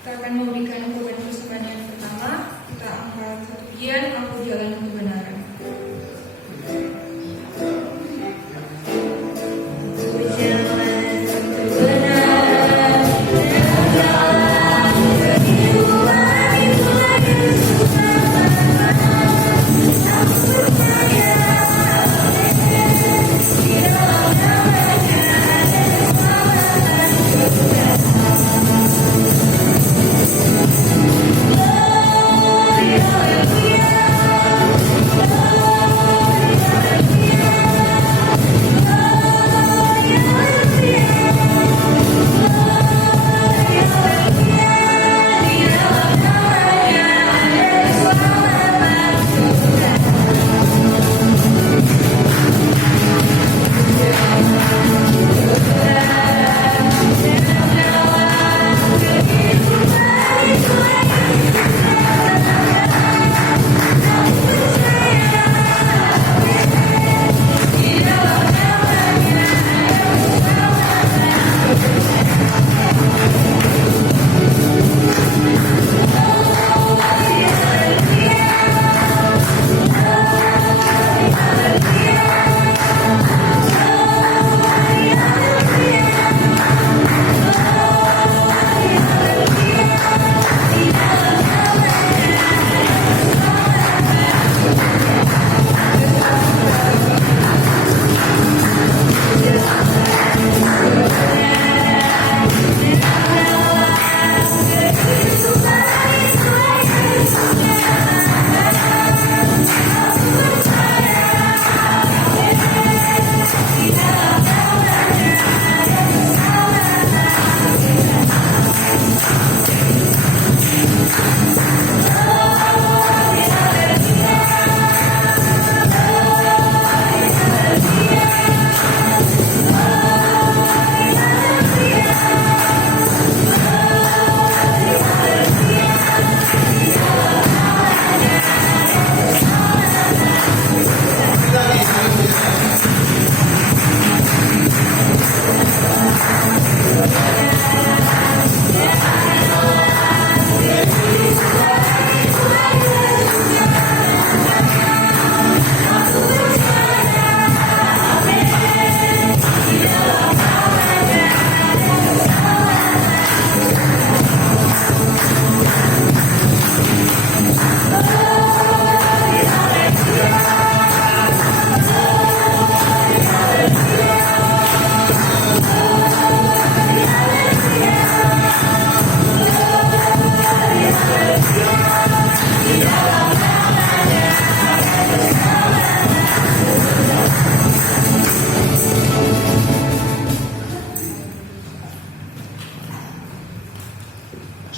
Kita akan memberikan korban persembahan yang pertama. Kita angkat satu pujian, Aku Jalan Kebenaran.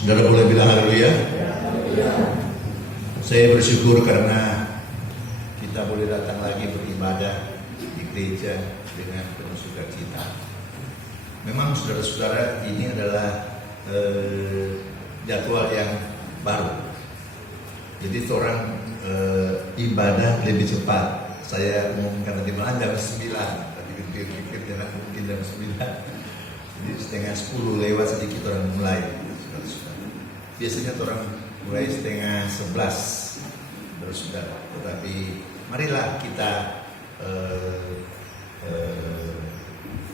Saudara boleh bilang haleluya. Saya bersyukur karena kita boleh datang lagi beribadah di gereja dengan penuh sukacita. Memang saudara-saudara, ini adalah jadwal yang baru. Jadi orang ibadah lebih cepat. Saya mengumumkan nanti malam jam 9, tapi pikir jangan mungkin jam 9. Jadi setengah 10 lewat sedikit orang mulai. Biasanya orang mulai setengah 11, saudara. Tetapi marilah kita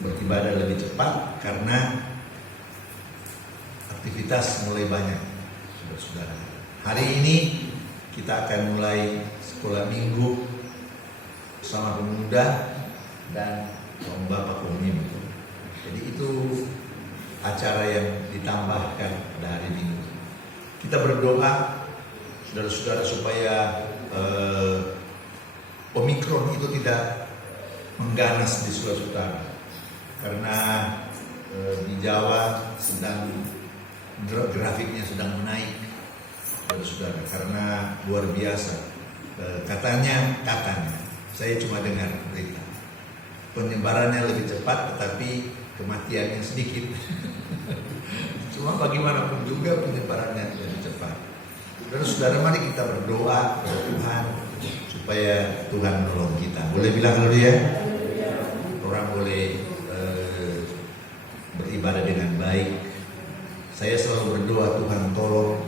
beribadah lebih cepat karena aktivitas mulai banyak, saudara. Hari ini kita akan mulai sekolah minggu sama pemuda dan lomba pakumim. Jadi itu acara yang ditambahkan pada hari Minggu. Kita berdoa, saudara-saudara, supaya Omikron itu tidak mengganas di Sulawesi Utara, karena di Jawa sedang grafiknya sedang menaik, saudara, karena luar biasa. Katanya, saya cuma dengar berita, penyebarannya lebih cepat, tetapi kematiannya sedikit. Cuma bagaimanapun juga penyebarannya lebih cepat. Dan saudara, mari kita berdoa kepada Tuhan supaya Tuhan menolong kita. Boleh bilang dulu ya? Orang boleh beribadah dengan baik Saya selalu berdoa, Tuhan tolong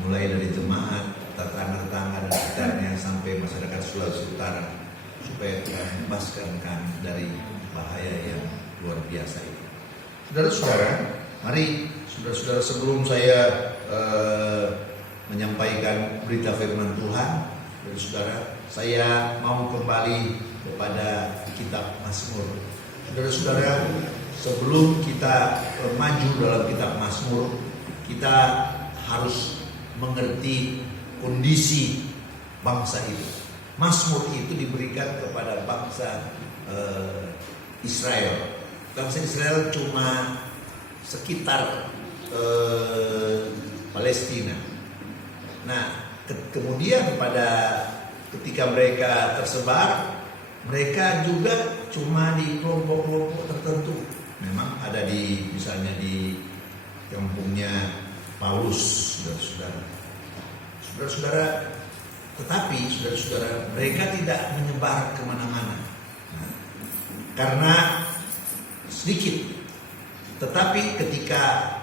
mulai dari jemaat, tetangga-tetangga dan sekitarnya sampai masyarakat Sulawesi Utara, supaya Tuhan bebaskan kami dari bahaya yang luar biasa itu. Saudara-saudara, mari saudara-saudara, sebelum saya menyampaikan berita firman Tuhan, saudara, saya mau kembali kepada kitab Mazmur. Saudara-saudara, sebelum kita maju dalam kitab Mazmur, kita harus mengerti kondisi bangsa itu. Mazmur itu diberikan kepada bangsa Israel. Bangsa Israel cuma sekitar Palestina. Nah, kemudian ketika mereka tersebar, mereka juga cuma di kelompok-kelompok tertentu. Memang ada misalnya di kampungnya Paulus, saudara-saudara. Saudara-saudara, tetapi saudara-saudara, mereka tidak menyebar kemana-mana. Nah, karena sedikit. Tetapi ketika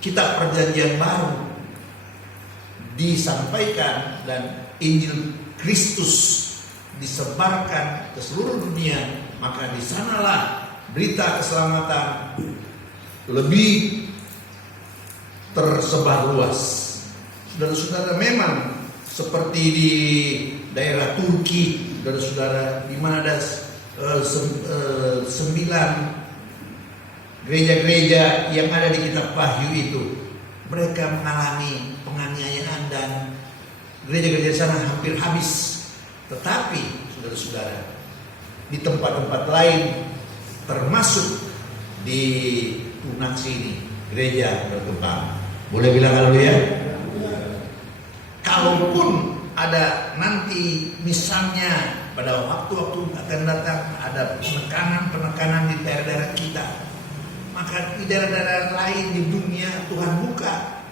kitab Perjanjian Baru disampaikan dan Injil Kristus disebarkan ke seluruh dunia, maka di sanalah berita keselamatan lebih tersebar luas. Saudara-saudara, memang seperti di daerah Turki, saudara-saudara, di mana ada 9 gereja-gereja yang ada di kitab Wahyu itu, mereka mengalami penganiayaan dan gereja-gereja sana hampir habis. Tetapi saudara-saudara, di tempat-tempat lain termasuk di Tunak sini, gereja berkembang. Boleh bilang haleluya? Kalaupun ada nanti misalnya pada waktu-waktu akan datang ada penekanan di daerah-daerah kita, maka di daerah-daerah lain di dunia Tuhan buka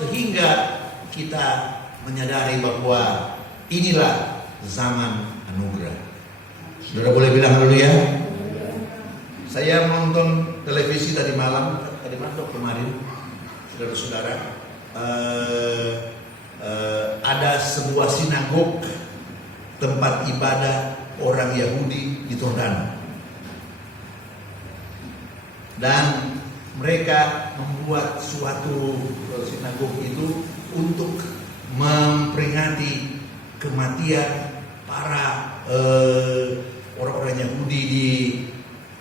sehingga kita menyadari bahwa inilah zaman anugerah. Saudara boleh bilang haleluya? Saya menonton televisi tadi malam kemarin, saudara-saudara, ada sebuah sinagog, tempat ibadah orang Yahudi di Tondano, dan mereka membuat suatu sinagog itu untuk memperingati kematian para orang-orang Yahudi di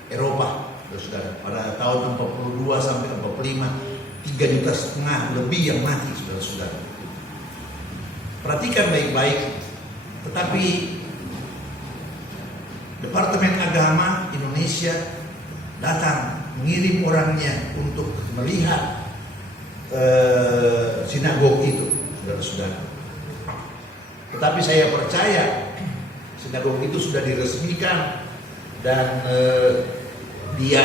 Eropa, saudara, pada tahun 42 sampai 45, 3,5 juta lebih yang mati, saudara-saudara. Perhatikan baik-baik. Tetapi Departemen Agama Indonesia datang mengirim orangnya untuk melihat sinagog itu, saudara-saudara. Tetapi saya percaya sinagog itu sudah diresmikan dan dia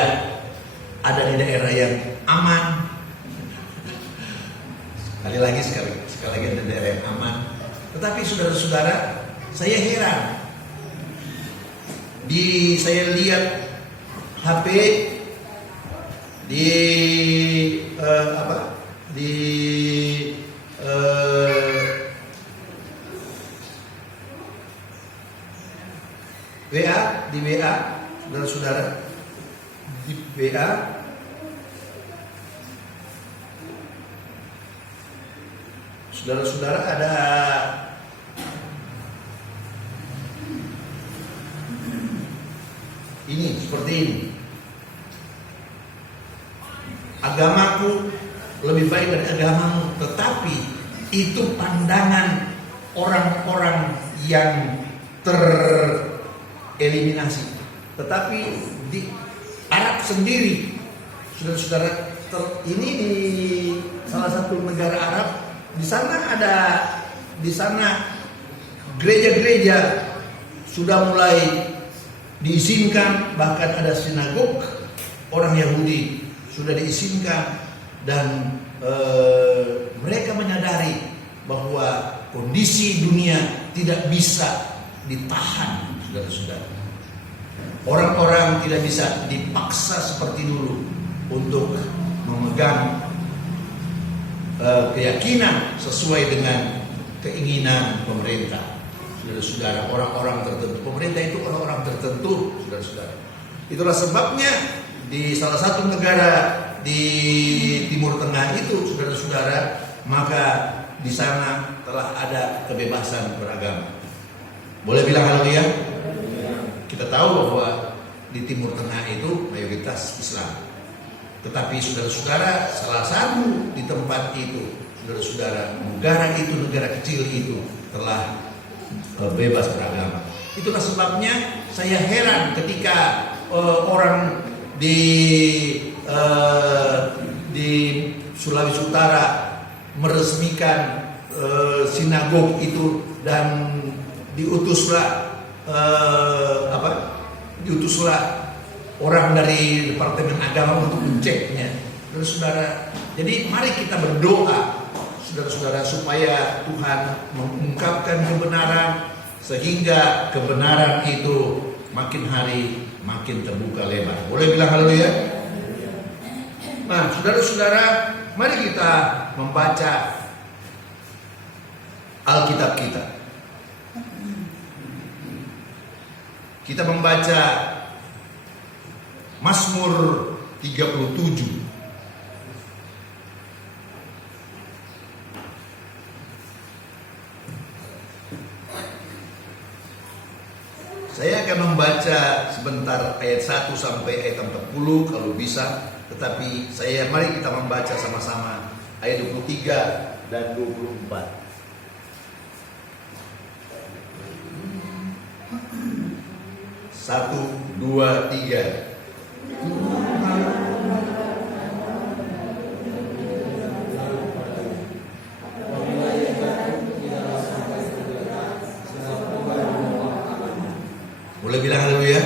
ada di daerah yang aman. Sekali lagi ada daerah yang aman. Tetapi saudara-saudara, saya heran. Saya lihat HP di WA, saudara-saudara, di WA saudara-saudara ada ini, seperti ini. Agamaku lebih baik dari agamamu, tetapi itu pandangan orang-orang yang tereliminasi. Tetapi di Arab sendiri, saudara-saudara, ini di salah satu negara Arab, di sana gereja-gereja sudah mulai diizinkan, bahkan ada sinagog orang Yahudi sudah diizinkan, dan mereka menyadari bahwa kondisi dunia tidak bisa ditahan, saudara-saudara. Orang-orang tidak bisa dipaksa seperti dulu untuk memegang keyakinan sesuai dengan keinginan pemerintah. Saudara-saudara, orang-orang tertentu. Pemerintah itu orang-orang tertentu, saudara-saudara. Itulah sebabnya di salah satu negara di Timur Tengah itu, saudara-saudara, maka di sana telah ada kebebasan beragama. Boleh bilang haleluya? Kita tahu bahwa di Timur Tengah itu mayoritas Islam. Tetapi saudara-saudara, salah satu di tempat itu, saudara-saudara, negara itu, negara kecil itu telah bebas beragama. Itulah sebabnya saya heran ketika orang di Sulawesi Utara meresmikan sinagog itu dan diutuslah orang dari Departemen Agama untuk menceknya. Saudara-saudara, jadi mari kita berdoa, saudara-saudara, supaya Tuhan mengungkapkan kebenaran sehingga kebenaran itu makin hari makin terbuka lebar. Boleh bilang haleluya? Nah, saudara-saudara, mari kita membaca Alkitab kita. Kita membaca Mazmur 37. Saya akan membaca sebentar ayat 1 sampai ayat 40 kalau bisa, tetapi mari kita membaca sama-sama ayat 23 dan 24. 1, 2, 3. Boleh bilang haleluya?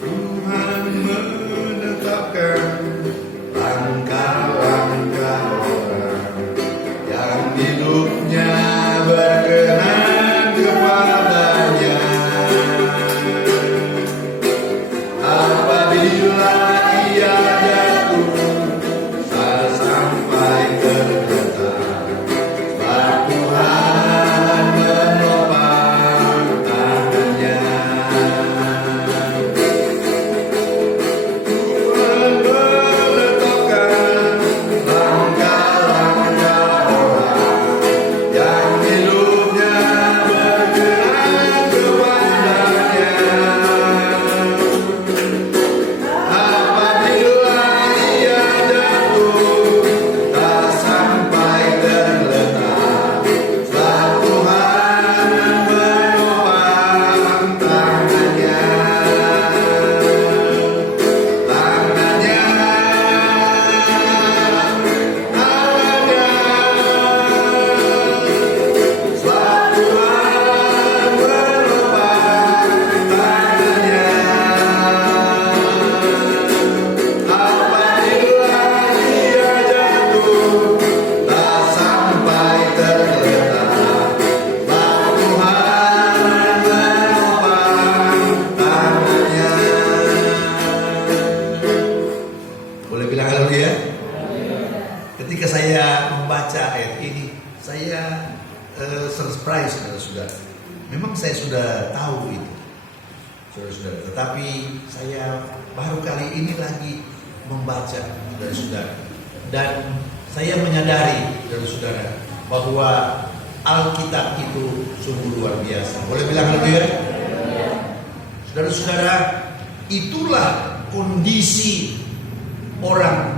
Tuhan menetapkan langkah-langkah orang yang hidupnya berkenan kepadanya. Apabila ia jatuh, tak sampai tergeletak, sebab Tuhan menopang tangannya. Tuhan menetapkan langkah-langkah orang yang hidupnya berkenan kepadanya. Apabila ia jatuh, tak sampai terletak, sebab Tuhan menopang tangannya. Tangannya ada, sebab Tuhan menopang tangannya. Apabila ia jatuh, tak sampai terletak, sebab Tuhan menopang tangannya. Boleh bilang haleluya? Ketika saya membaca ayat ini, saya surprise, saudara-saudara. Memang saya sudah tahu itu, saudara-saudara. Tetapi saya baru kali ini lagi membaca, saudara-saudara. Dan saya menyadari, saudara-saudara, bahwa Alkitab itu sungguh luar biasa. Boleh bilang haleluya? Saudara-saudara, itulah kondisi orang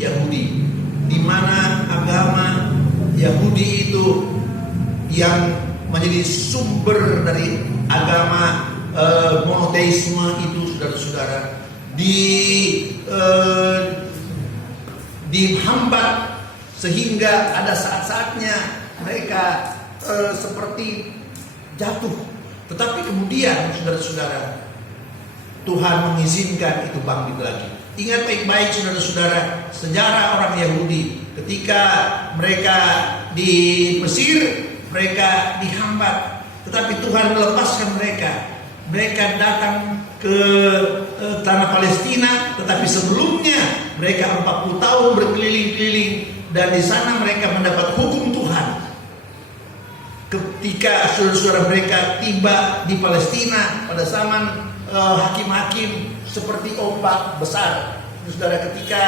Yahudi, di mana agama Yahudi itu yang menjadi sumber dari agama monoteisme itu, saudara-saudara, dihambat sehingga ada saat-saatnya mereka seperti jatuh. Tetapi kemudian, saudara-saudara, Tuhan mengizinkan itu bangkit lagi. Ingat baik-baik, saudara-saudara, sejarah orang Yahudi ketika mereka di Mesir, mereka dihambat, tetapi Tuhan melepaskan mereka. Mereka datang ke tanah Palestina, tetapi sebelumnya mereka 40 tahun berkeliling-keliling dan di sana mereka mendapat hukum Tuhan. Ketika saudara-saudara mereka tiba di Palestina pada zaman hakim-hakim seperti ombak besar, saudara, ketika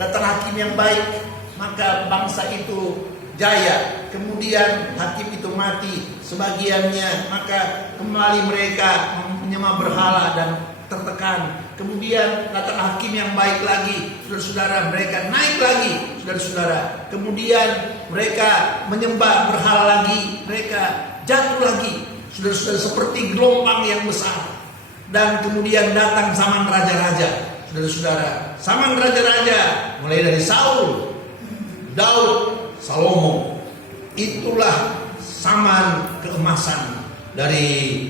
datang hakim yang baik maka bangsa itu jaya. Kemudian hakim itu mati sebagiannya, maka kembali mereka menyembah berhala dan tertekan. Kemudian datang hakim yang baik lagi, saudara-saudara, mereka naik lagi, saudara-saudara. Kemudian mereka menyembah berhala lagi, mereka jatuh lagi, saudara-saudara, seperti gelombang yang besar. Dan kemudian datang zaman raja-raja, saudara-saudara. Zaman raja-raja mulai dari Saul, Daud, Salomo. Itulah zaman keemasan dari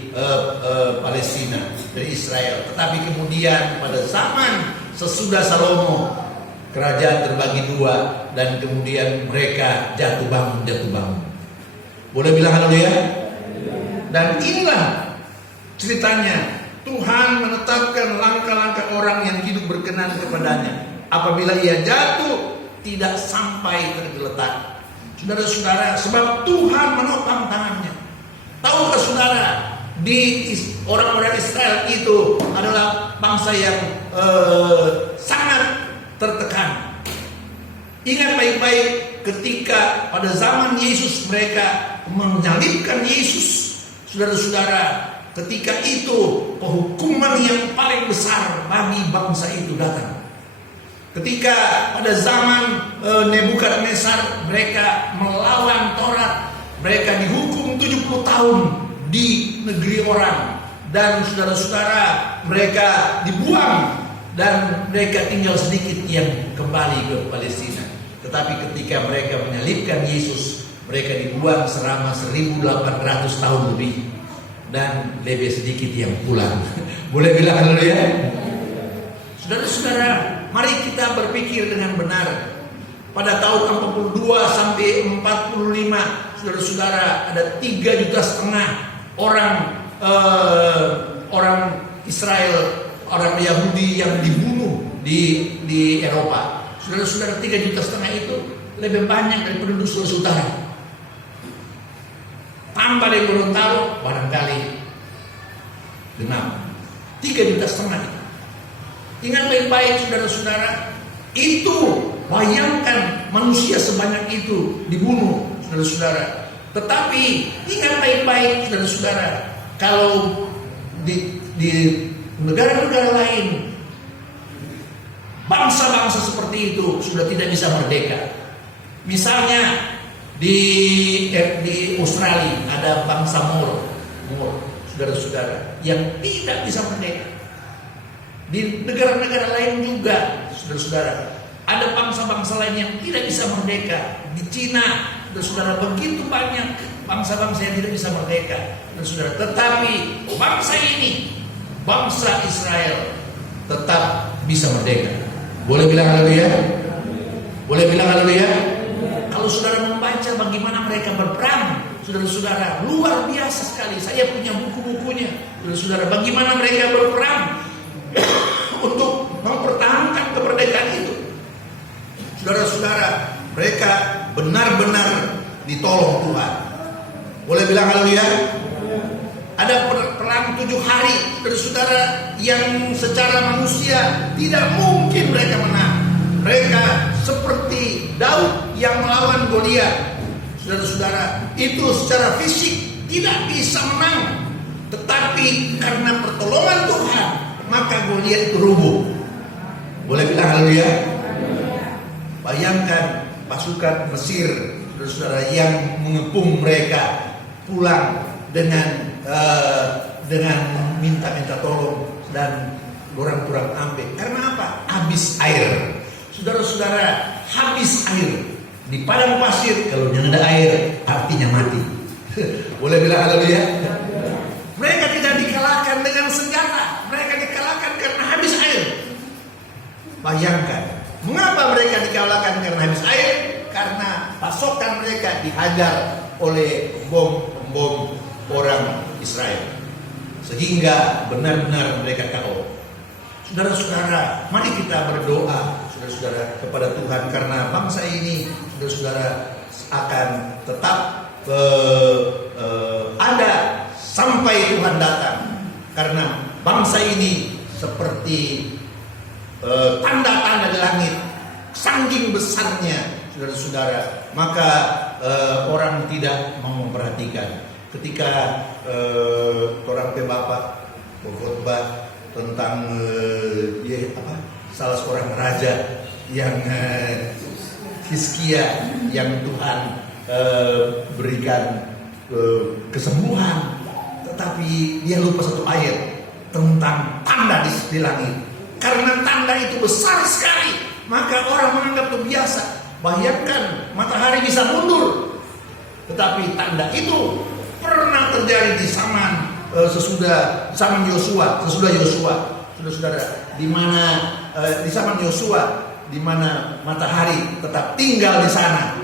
Palestina, dari Israel. Tetapi kemudian pada zaman sesudah Salomo, kerajaan terbagi dua dan kemudian mereka jatuh bangun. Boleh bilang haleluya? Dan inilah ceritanya. Tuhan menetapkan langkah-langkah orang yang hidup berkenan kepadanya. Apabila ia jatuh, tidak sampai tergeletak. Saudara-saudara, sebab Tuhan menopang tangannya. Tahukah saudara, di orang-orang Israel itu adalah bangsa yang sangat tertekan. Ingat baik-baik ketika pada zaman Yesus mereka menyalibkan Yesus. Saudara-saudara, ketika itu penghukuman yang paling besar bagi bangsa itu datang. Ketika pada zaman Nebukadnezar mereka melawan Taurat, mereka dihukum 70 tahun di negeri orang. Dan saudara-saudara, mereka dibuang dan mereka tinggal sedikit yang kembali ke Palestina. Tetapi ketika mereka menyalibkan Yesus, mereka dibuang selama 1800 tahun lebih. Dan lebih sedikit yang pulang. Boleh bilang haleluya? Saudara-saudara, mari kita berpikir dengan benar. Pada tahun 42 sampai 45, saudara-saudara, ada 3,5 juta orang Israel, orang Yahudi yang dibunuh di Eropa. Saudara-saudara, 3,5 juta itu lebih banyak dari penduduk Sulawesi Utara. Tambah dari Gorontalo barangkali genap. 3,5 juta itu. Ingat baik-baik saudara-saudara, itu bayangkan manusia sebanyak itu dibunuh, saudara-saudara. Tetapi ingat baik-baik saudara-saudara, kalau di negara-negara lain, bangsa-bangsa seperti itu sudah tidak bisa merdeka. Misalnya di Australia ada bangsa Maor, saudara-saudara, yang tidak bisa merdeka. Di negara-negara lain juga, saudara-saudara, ada bangsa-bangsa lain yang tidak bisa merdeka. Di Cina, saudara-saudara, begitu banyak bangsa-bangsa yang tidak bisa merdeka, saudara. Tetapi bangsa ini, bangsa Israel, tetap bisa merdeka. Boleh bilang haleluya? Boleh bilang haleluya? Kalau saudara membaca bagaimana mereka berperang, saudara-saudara, luar biasa sekali. Saya punya buku-bukunya, saudara-saudara, bagaimana mereka berperang untuk mempertahankan kemerdekaan itu. Saudara-saudara, mereka benar-benar ditolong Tuhan. Boleh bilang haleluya? Ada perang 7 hari, saudara-saudara, yang secara manusia tidak mungkin mereka menang. Mereka seperti Daud yang melawan Goliat. Saudara-saudara, itu secara fisik tidak bisa menang. Tetapi karena pertolongan Tuhan, maka Goliat itu rubuh. Boleh bilang haleluya? Bayangkan pasukan Mesir, saudara-saudara, yang mengepung mereka pulang dengan minta tolong dan kurang ampe. Karena apa? Habis air. Saudara-saudara, habis air di padang pasir. Kalau tidak ada air, artinya mati. Boleh bilang haleluya? Mereka tidak dikalahkan dengan senjata, mereka dikalahkan karena habis air. Bayangkan, mengapa mereka dikalahkan karena habis air? Karena pasokan mereka dihajar oleh bom orang Israel, sehingga benar-benar mereka KO. Saudara-saudara, mari kita berdoa. saudara-saudara, kepada Tuhan, karena bangsa ini, saudara-saudara, akan tetap ada sampai Tuhan datang. Karena bangsa ini seperti tanda-tanda di langit, saking besarnya, saudara-saudara, maka orang tidak mau memperhatikan. Ketika orang Bapak berkhotbah tentang salah seorang raja yang Hizkia, yang Tuhan berikan kesembuhan, tetapi dia lupa satu ayat tentang tanda di langit. Karena tanda itu besar sekali, maka orang menganggap itu biasa. Bayangkan matahari bisa mundur, tetapi tanda itu pernah terjadi di sesudah Yosua, saudara-saudara, di mana di zaman Yosua, di mana matahari tetap tinggal di sana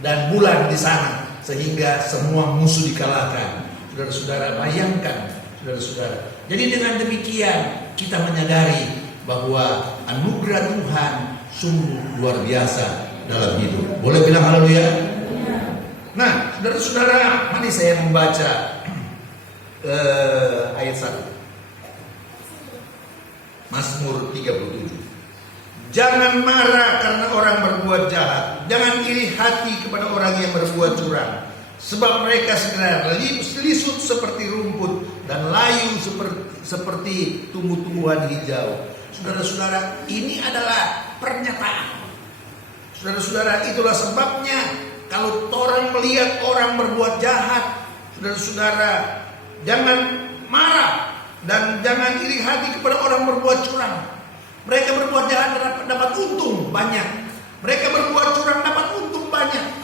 dan bulan di sana, sehingga semua musuh dikalahkan. Saudara-saudara, bayangkan, saudara-saudara. Jadi dengan demikian kita menyadari bahwa anugerah Tuhan sungguh luar biasa dalam hidup. Boleh bilang haleluya? Nah, saudara-saudara, mari saya membaca ayat 1. Mazmur 37. Jangan marah karena orang berbuat jahat. Jangan iri hati kepada orang yang berbuat curang. Sebab mereka segera lisut seperti rumput dan layu seperti tumbuh-tumbuhan hijau. Saudara-saudara, ini adalah pernyataan. Saudara-saudara, itulah sebabnya kalau orang melihat orang berbuat jahat, saudara-saudara, jangan marah dan jangan iri hati kepada orang berbuat curang. Mereka berbuat jahat dapat untung banyak. Mereka berbuat curang dapat untung banyak.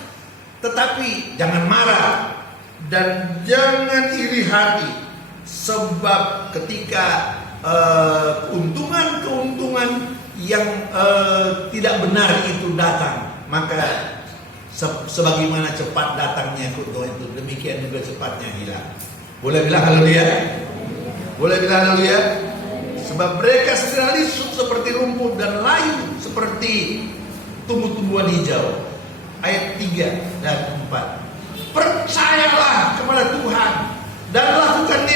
Tetapi jangan marah dan jangan iri hati, sebab ketika keuntungan yang tidak benar itu datang, maka sebagaimana cepat datangnya keuntungan itu, demikian juga cepatnya hilang. Boleh bilang haleluya? Boleh bilang haleluya? Sebab mereka segera lisut seperti rumput dan layu seperti tumbuh-tumbuhan hijau. Ayat 3 dan 4. Percayalah kepada Tuhan dan lakukan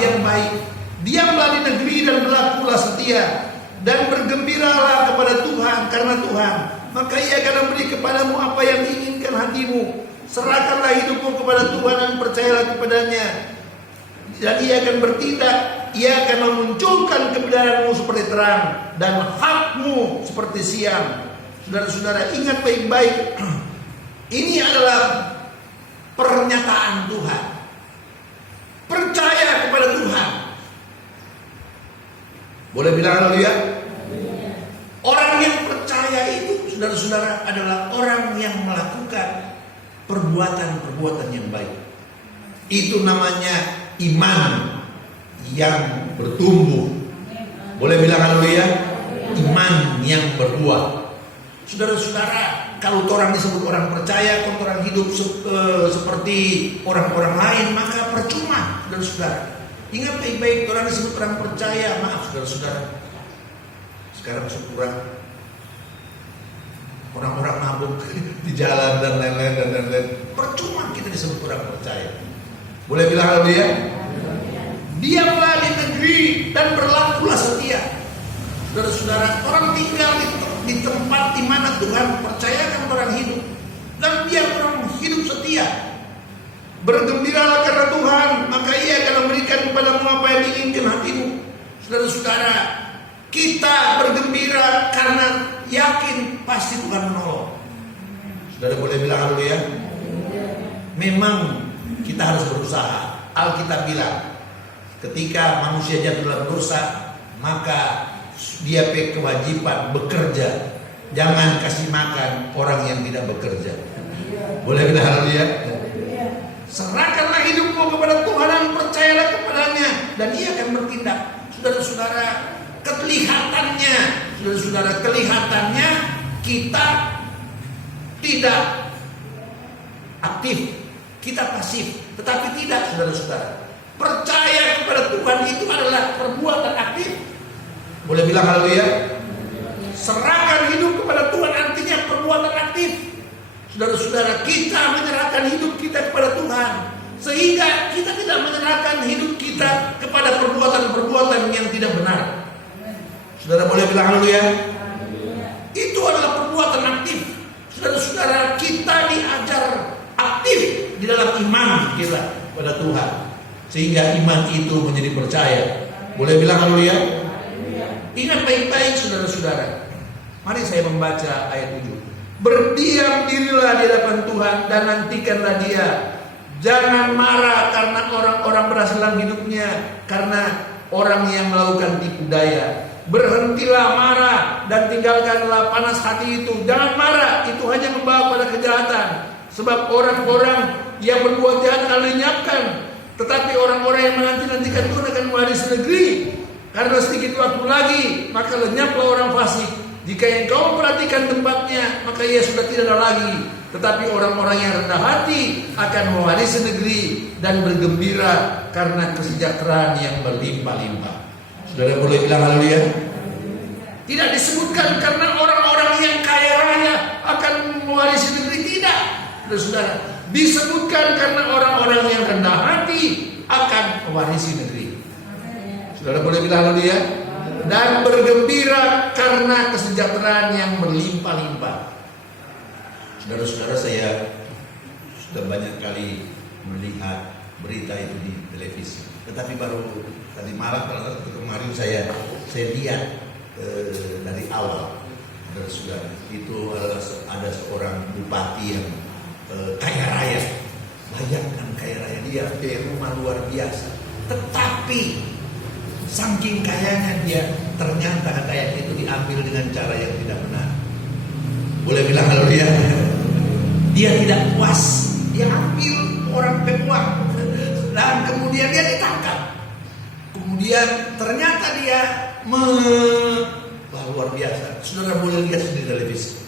yang baik. Diamlah di negeri dan berlakulah setia, dan bergembiralah kepada Tuhan karena Tuhan, maka Ia akan memberi kepadamu apa yang diinginkan hatimu. Serahkanlah hidupmu kepada Tuhan dan percayalah kepadanya, dan Ia akan bertindak. Ia akan memunculkan kebenaranmu seperti terang dan hakmu seperti siang. Saudara-saudara, ingat baik-baik, ini adalah pernyataan Tuhan. Percaya kepada Tuhan. Boleh bilang haleluya? Orang yang percaya itu, saudara-saudara, adalah orang yang melakukan perbuatan-perbuatan yang baik. Itu namanya iman yang bertumbuh. Boleh bilang haleluya? Iman yang berbuah. Saudara-saudara, kalau orang disebut orang percaya, kalau orang hidup seperti orang-orang lain, maka percuma, saudara-saudara. Ingat baik-baik, orang disebut orang percaya. Maaf, saudara-saudara, sekarang syukuran orang-orang mabuk di jalan dan lain-lain. Percuma kita disebut orang percaya. Boleh bilang haleluya? Diamlah di negeri dan berlakulah setia. Saudara-saudara, orang tinggal di tempat di mana Tuhan percayakan orang hidup, dan biar orang hidup setia. Bergembiralah karena Tuhan, maka Ia akan memberikan kepadamu apa yang diinginkan hatimu. Saudara-saudara, kita bergembira karena yakin pasti Tuhan menolong. Saudara boleh bilang haleluya? Memang kita harus berusaha. Alkitab bilang, ketika manusia jatuh dalam dosa, maka dia kewajiban bekerja. Jangan kasih makan orang yang tidak bekerja. Boleh bilang haleluya? Serahkanlah hidupmu kepada Tuhan dan percayalah kepadanya, dan Ia akan bertindak. Saudara-saudara, kelihatannya kita tidak aktif, kita pasif. Tetapi tidak, saudara-saudara. Percaya kepada Tuhan itu adalah perbuatan aktif. Boleh bilang haleluya? Serahkan hidup kepada Tuhan artinya perbuatan aktif. Saudara-saudara, kita menyerahkan hidup kita kepada Tuhan, sehingga kita tidak menyerahkan hidup kita kepada perbuatan-perbuatan yang tidak benar. Saudara boleh bilang haleluya? Itu adalah perbuatan aktif. Saudara-saudara, kita diajar aktif di dalam iman kita pada Tuhan, sehingga iman itu menjadi percaya. Boleh bilang haleluya? Ingat baik-baik saudara-saudara. Mari saya membaca ayat 7. Berdiam dirilah di hadapan Tuhan dan nantikanlah Dia. Jangan marah karena orang-orang berhasil dalam hidupnya, karena orang yang melakukan tipu daya. Berhentilah marah dan tinggalkanlah panas hati itu. Jangan marah, itu hanya membawa pada kejahatan. Sebab orang-orang yang berbuat jahat akan lenyapkan, tetapi orang-orang yang menanti-nantikan Tuhan akan mewarisi negeri. Karena sedikit waktu lagi, maka lenyaplah orang fasik. Jika yang kau perhatikan tempatnya, maka ia sudah tidak ada lagi. Tetapi orang-orang yang rendah hati akan mewarisi negeri dan bergembira karena kesejahteraan yang berlimpah-limpah. Saudara boleh bilang haleluya? Tidak disebutkan karena orang-orang yang kaya raya akan mewarisi negeri, tidak. Saudara, disebutkan karena orang-orang yang rendah hati akan mewarisi negeri. Saudara boleh bilang haleluya? Dan bergembira karena kesejahteraan yang berlimpah-limpah. Saudara-saudara, saya sudah banyak kali melihat berita itu di televisi. Tetapi baru tadi malam atau kemarin saya lihat dari awal. Saudara-saudara, itu adalah ada seorang bupati yang kaya raya. Bayangkan kaya raya, dia punya rumah luar biasa. Tetapi saking kayanya dia, ternyata kekayaan itu diambil dengan cara yang tidak benar. Boleh bilang haleluya? Dia tidak puas, dia ambil orang pemuak dan kemudian dia ditangkap. Kemudian ternyata dia luar biasa. Saudara boleh lihat di televisi.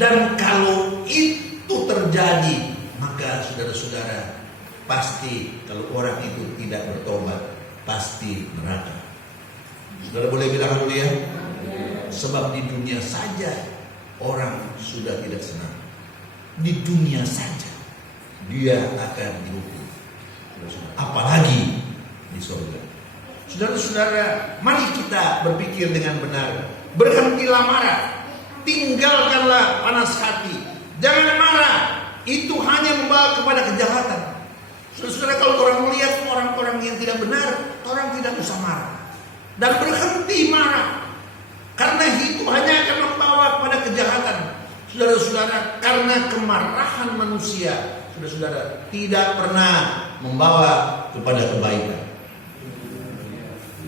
Dan kalau itu terjadi, maka saudara-saudara, pasti kalau orang itu tidak bertobat, pasti neraka. Saudara boleh bilang haleluya? Sebab di dunia saja orang sudah tidak senang. Di dunia saja dia akan dihukum. Apalagi di surga. Saudara-saudara, mari kita berpikir dengan benar. Berhentilah marah, tinggalkanlah panas hati. Jangan marah, itu hanya membawa kepada kejahatan. Saudara, kalau orang melihat orang-orang yang tidak benar, orang tidak usah marah. Dan berhenti marah, karena itu hanya akan membawa kepada kejahatan. Saudara-saudara, karena kemarahan manusia, saudara-saudara, tidak pernah membawa kepada kebaikan.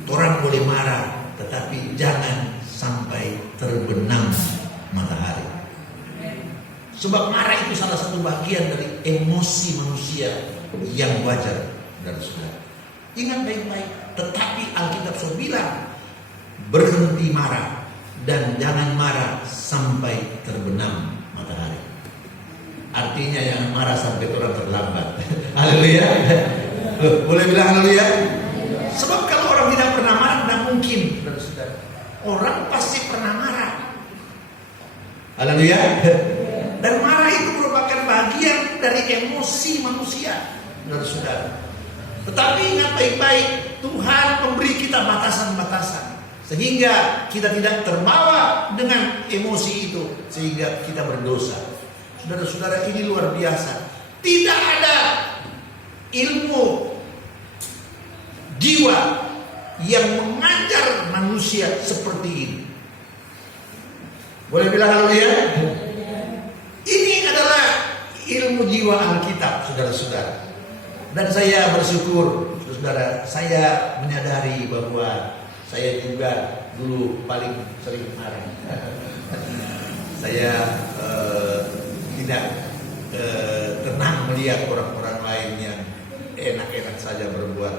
Orang boleh marah, tetapi jangan sampai terbenam matahari. Sebab marah itu salah satu bagian dari emosi manusia yang wajar, saudara-saudara. Ingat baik-baik. Tetapi Alkitab sudah bilang, berhenti marah dan jangan marah sampai terbenam matahari. Artinya jangan marah sampai orang terlambat. Haleluya. Boleh bilang haleluya? Sebab kalau orang tidak pernah marah, tidak mungkin, saudara-saudara. Orang pasti pernah marah. Haleluya. Dan marah itu merupakan bagian dari emosi manusia, saudara-saudara. Tetapi ingat baik-baik, Tuhan memberi kita batasan-batasan, sehingga kita tidak terbawa dengan emosi itu, sehingga kita berdosa. Saudara-saudara, ini luar biasa. Tidak ada ilmu jiwa yang mengajar manusia seperti ini. Boleh bilang haleluya? Ini adalah ilmu jiwa Alkitab, saudara-saudara. Dan saya bersyukur, saudara, saya menyadari bahwa saya juga dulu paling sering marah. Saya tidak tenang melihat orang-orang lain yang enak-enak saja berbuat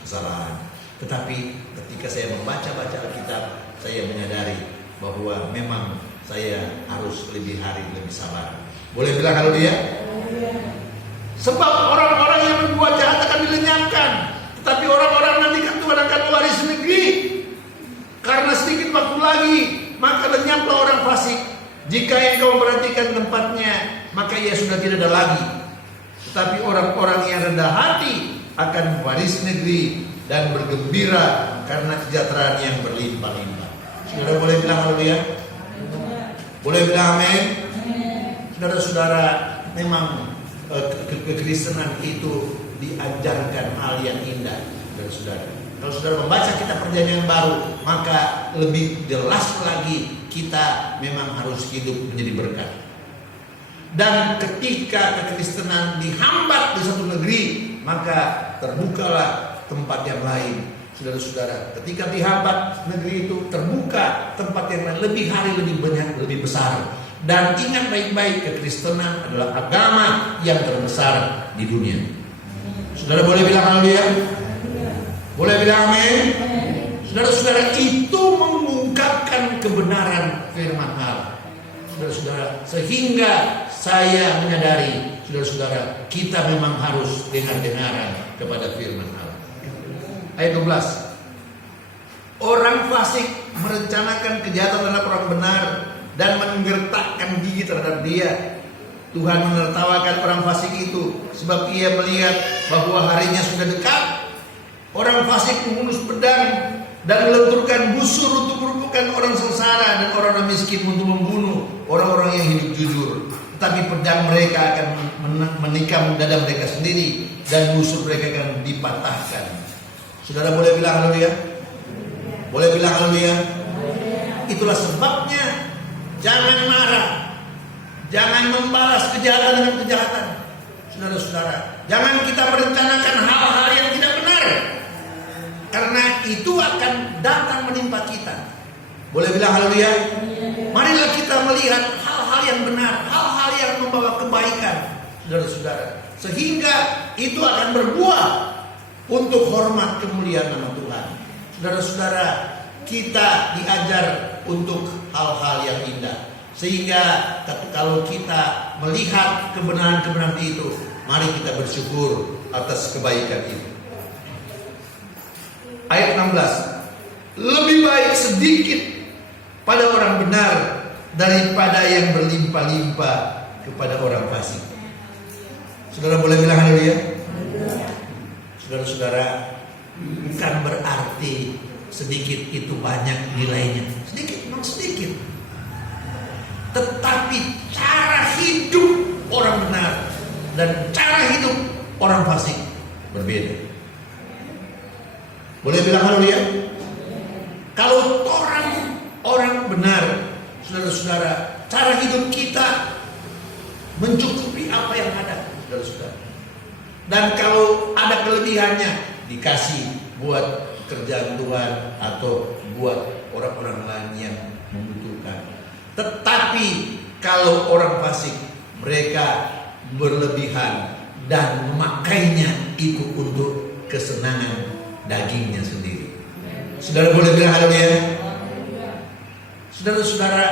kesalahan. Tetapi ketika saya membaca-baca Alkitab, saya menyadari bahwa memang saya harus lebih sabar. Boleh bilang haleluya? Sebab orang-orang yang berbuat jahat akan dilenyapkan, tetapi orang-orang nanti Tuhan akan mewarisi negeri. Karena sedikit waktu lagi, maka lenyaplah orang fasik. Jika engkau memperhatikan tempatnya, maka ia sudah tidak ada lagi. Tetapi orang-orang yang rendah hati akan mewarisi negeri dan bergembira karena kesejahteraan yang berlimpah-limpah. Saudara boleh bilang haleluya? Boleh bilang amin? Saudara-saudara, memang kekristenan itu diajarkan hal yang indah, saudara-saudara. Kalau saudara membaca kitab Perjanjian Baru, maka lebih jelas lagi kita memang harus hidup menjadi berkat. Dan ketika kekristenan dihambat di satu negeri, maka terbukalah tempat yang lain. Saudara-saudara, ketika dihambat negeri itu, terbuka tempat yang lain, lebih hari, lebih banyak, lebih besar. Dan ingat baik-baik, kekristenan adalah agama yang terbesar di dunia. Saudara boleh bilang haleluya? Boleh bilang amin? Saudara-saudara, itu mengungkapkan kebenaran firman Allah. Saudara-saudara, sehingga saya menyadari, saudara-saudara, kita memang harus dengar-dengaran kepada firman Allah. Ayat 12. Orang fasik merencanakan kejahatan terhadap orang benar dan menggertakkan gigi terhadap dia. Tuhan menertawakan orang fasik itu, sebab ia melihat bahwa harinya sudah dekat. Orang fasik menghunus pedang dan melenturkan busur untuk merupakan orang sengsara dan orang miskin untuk membunuh orang-orang yang hidup jujur. Tetapi pedang mereka akan menikam dada mereka sendiri dan busur mereka akan dipatahkan. Saudara boleh bilang haleluya? Boleh bilang haleluya? Itulah sebabnya jangan marah, jangan membalas kejahatan dengan kejahatan. Saudara-saudara, jangan kita merencanakan hal-hal yang tidak benar, karena itu akan datang menimpa kita. Boleh bilang haleluya? Marilah kita melihat hal-hal yang benar, hal-hal yang membawa kebaikan, saudara-saudara, sehingga itu akan berbuah untuk hormat kemuliaan nama Tuhan. Saudara-saudara, kita diajar untuk hal-hal yang indah, sehingga kalau kita melihat kebenaran-kebenaran itu, mari kita bersyukur atas kebaikan itu. Ayat 16. Lebih baik sedikit pada orang benar daripada yang berlimpah-limpah kepada orang fasik. Saudara boleh bilang haleluya? Saudara-saudara, bukan berarti sedikit itu banyak nilainya. Sedikit memang sedikit. Tetapi cara hidup orang benar dan cara hidup orang fasik berbeda. Boleh bilang haleluya? Kalau orang benar, saudara-saudara, cara hidup kita mencukupi apa yang ada, saudara-saudara. Dan kalau ada kelebihannya, dikasih buat kerjaan Tuhan atau buat orang-orang lain yang membutuhkan. Tetapi kalau orang fasik, mereka berlebihan dan memakainya ikut untuk kesenangan dagingnya sendiri. Saudara boleh bilang haleluya? Saudara-saudara,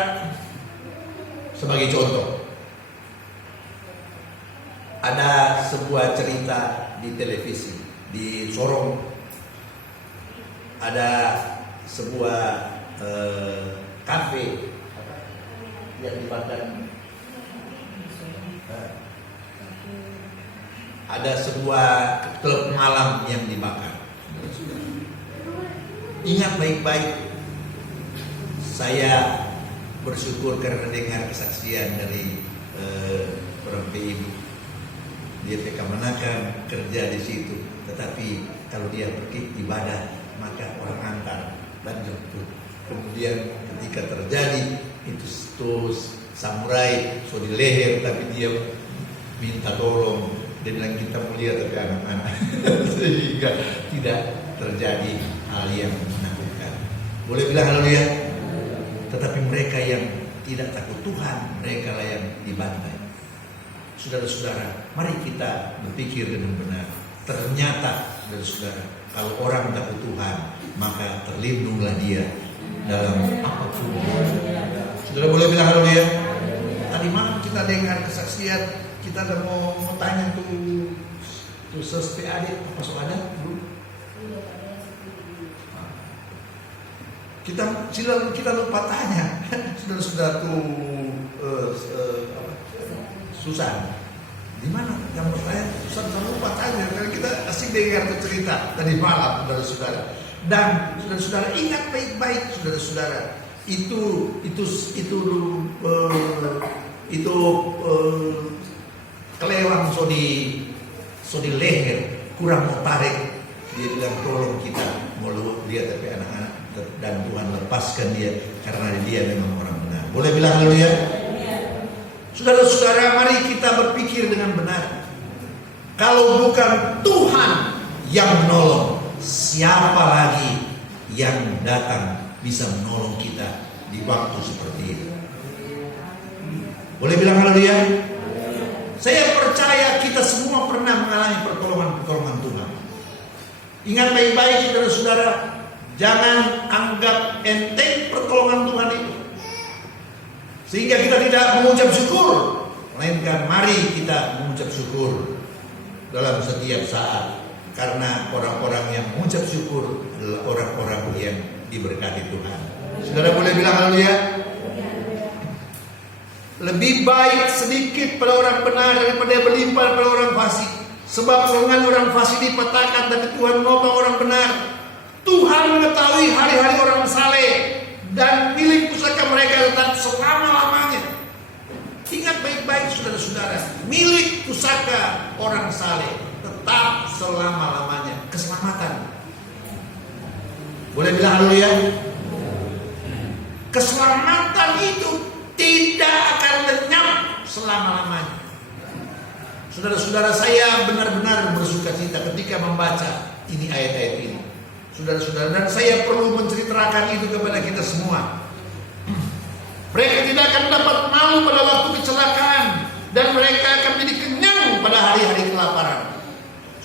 sebagai contoh, ada sebuah cerita di televisi di Sorong. Ada sebuah kafe yang dibakar. Ada sebuah klub malam yang dibakar. Ingat baik-baik, saya bersyukur karena dengar kesaksian dari orang PIB. Dia PK Manakan kerja di situ, tetapi kalau dia pergi ibadah, maka orang antar dan jemput. Kemudian ketika terjadi itu terus samurai so di leher, tapi dia minta tolong. Dia bilang kita mulia tapi anak-anak sehingga tidak terjadi hal yang menakutkan. Boleh bilang haleluya? Tetapi mereka yang tidak takut Tuhan, mereka lah yang dibantai. Saudara-saudara, mari kita berpikir dengan benar. Ternyata, saudara-saudara, kalau orang takut Tuhan, maka terlindunglah dia dalam apapun. Saudara boleh bilang haleluya? Tadi malam kita dengar kesaksian, kita ada mau tanya tuh sus PAD, masuk ada belum? kita lupa tanya, saudara-saudara tuh Susan, di mana kamu? Susan lupa tanya, karena kita asik dengar cerita tadi malam, saudara-saudara. Dan saudara-saudara ingat baik-baik, saudara-saudara, itu kelewang so di leher, kurang mau tarik. Dia bilang tolong kita mau lihat tapi anak-anak, dan Tuhan lepaskan dia karena dia memang orang benar. Boleh bilang haleluya? Saudara-saudara, mari kita berpikir dengan benar. Kalau bukan Tuhan yang menolong, siapa lagi yang datang bisa menolong kita di waktu seperti ini? Boleh bilang haleluya? Saya percaya kita semua pernah mengalami pertolongan Tuhan. Ingat baik-baik saudara-saudara, jangan anggap enteng pertolongan Tuhan itu, sehingga kita tidak mengucap syukur. Melainkan mari kita mengucap syukur dalam setiap saat, karena orang-orang yang mengucap syukur adalah orang-orang yang diberkati Tuhan. Saudara boleh bilang haleluya? Lebih baik sedikit pada orang benar daripada berlimpah pada orang fasik. Sebab lengan orang fasik dipatahkan, tapi Tuhan menopang orang benar. Tuhan mengetahui hari-hari orang saleh, dan milik pusaka mereka tetap selama-lamanya. Ingat baik-baik saudara-saudara, milik pusaka orang saleh tetap selama-lamanya. Keselamatan. Boleh bilang haleluya? Keselamatan itu tidak akan lenyap selama-lamanya. Saudara-saudara, saya benar-benar bersuka cita ketika membaca ini ayat-ayat ini. Saudara-saudara, dan saya perlu menceritakan itu kepada kita semua. Mereka tidak akan dapat malu pada waktu kecelakaan, dan mereka akan menjadi kenyang pada hari-hari kelaparan.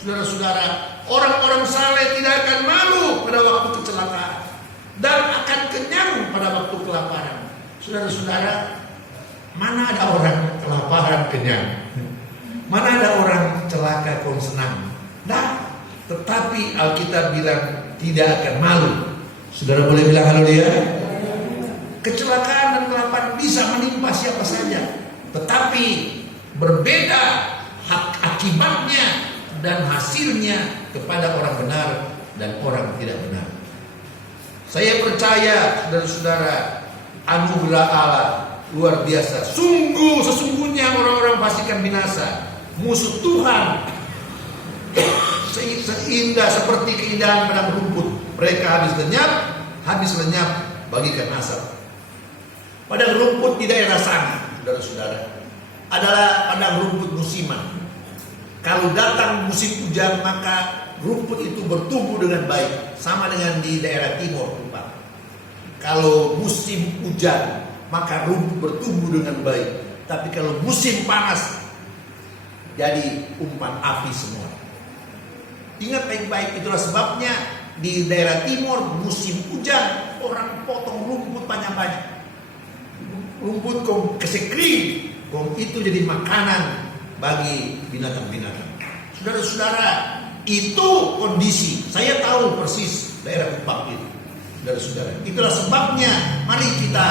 Saudara-saudara, orang-orang saleh tidak akan malu pada waktu kecelakaan, dan akan kenyang pada waktu kelaparan. Saudara-saudara, mana ada orang kelaparan kenyang? Mana ada orang celaka kau senang? Nah, tetapi Alkitab bilang tidak akan malu. Saudara boleh bilang haleluya? Kecelakaan dan kelaparan bisa menimpa siapa saja, tetapi berbeda hak akibatnya dan hasilnya kepada orang benar dan orang tidak benar. Saya percaya saudara-saudara, anugerah Allah luar biasa. Sesungguhnya orang-orang pastikan binasa. Musuh Tuhan seindah seperti keindahan padang rumput. Mereka habis lenyap bagikan asap. Padang rumput di daerah sana, saudara-saudara, adalah padang rumput musiman. Kalau datang musim hujan, maka rumput itu bertumbuh dengan baik, sama dengan di daerah timur. Kalau musim hujan, maka rumput bertumbuh dengan baik. Tapi kalau musim panas, jadi umpan api semua. Ingat baik-baik, itulah sebabnya di daerah timur musim hujan orang potong rumput banyak-banyak. Rumput kesekring, itu jadi makanan bagi binatang-binatang. Saudara-saudara, itu kondisi. Saya tahu persis daerah Kupang itu. Saudara-saudara, itulah sebabnya mari kita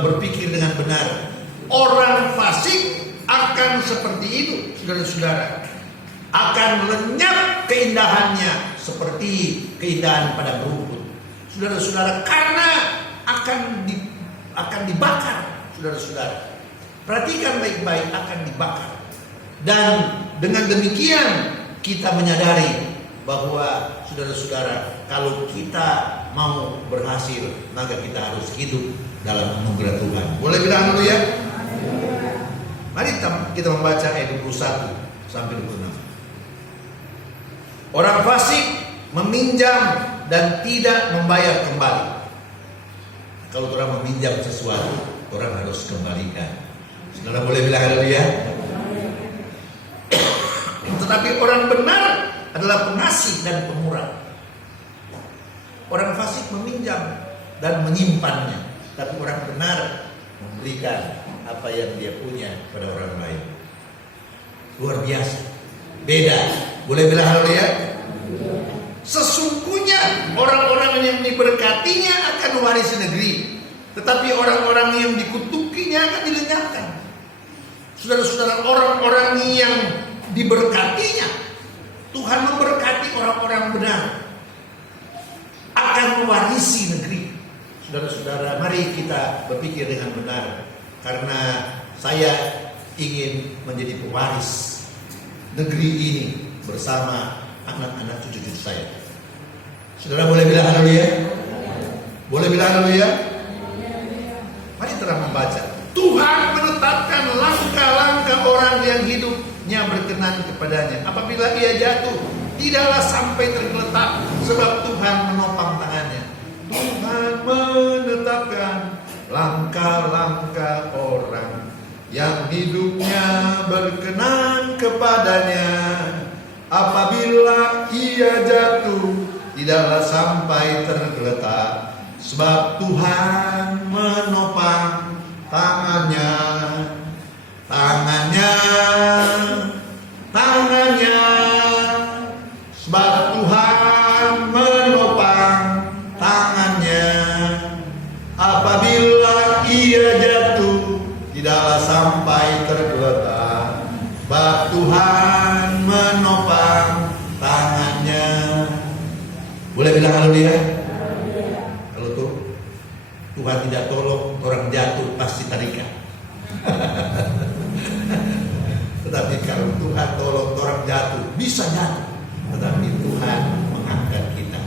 berpikir dengan benar. Orang fasik akan seperti itu, saudara-saudara. Akan lenyap keindahannya seperti keindahan padang rumput. Saudara-saudara, karena akan dibakar, saudara-saudara. Perhatikan baik-baik, akan dibakar. Dan dengan demikian kita menyadari bahwa saudara-saudara, kalau kita mau berhasil, maka kita harus hidup dalam anugerah Tuhan. Boleh bilang dulu ya? Mari kita membaca ayat 21 sampai 26. Orang fasik meminjam dan tidak membayar kembali. Kalau orang meminjam sesuatu, orang harus kembalikan. Saudara boleh bilang haleluya? Tetapi orang benar adalah pengasih dan pemurah. Orang fasik meminjam dan menyimpannya, tapi orang benar memberikan apa yang dia punya pada orang lain. Luar biasa, beda. Boleh bilang haleluya? Sesungguhnya orang-orang yang diberkatinya akan mewarisi negeri, tetapi orang-orang yang dikutukinya akan dilenyapkan. Saudara-saudara, orang-orang yang diberkatinya, Tuhan memberkati orang-orang benar, akan mewarisi negeri. Saudara-saudara, mari kita berpikir dengan benar, karena saya ingin menjadi pewaris negeri ini bersama anak-anak cucu-cucu saya. Saudara boleh bilang haleluya? Boleh bilang haleluya? Mari terang membaca. Tuhan menetapkan langkah-langkah orang yang hidupnya berkenan kepadanya. Apabila ia jatuh, tidaklah sampai tergeletak, sebab Tuhan menopang tangannya. Tuhan menetapkan langkah-langkah orang yang hidupnya berkenan kepadanya. Apabila ia jatuh, tidaklah sampai tergeletak, sebab Tuhan menopang tangannya. Sebab Tuhan menopang tangannya. Apabila ia jatuh, tidaklah sampai tergeletak, sebab Tuhan menopang tangannya. Boleh bilang haleluya? Kalau tuh Tuhan tidak tolong, orang jatuh pasti tarikan. Tetapi kalau Tuhan tolong, orang jatuh bisa jatuh, tetapi Tuhan mengangkat kita.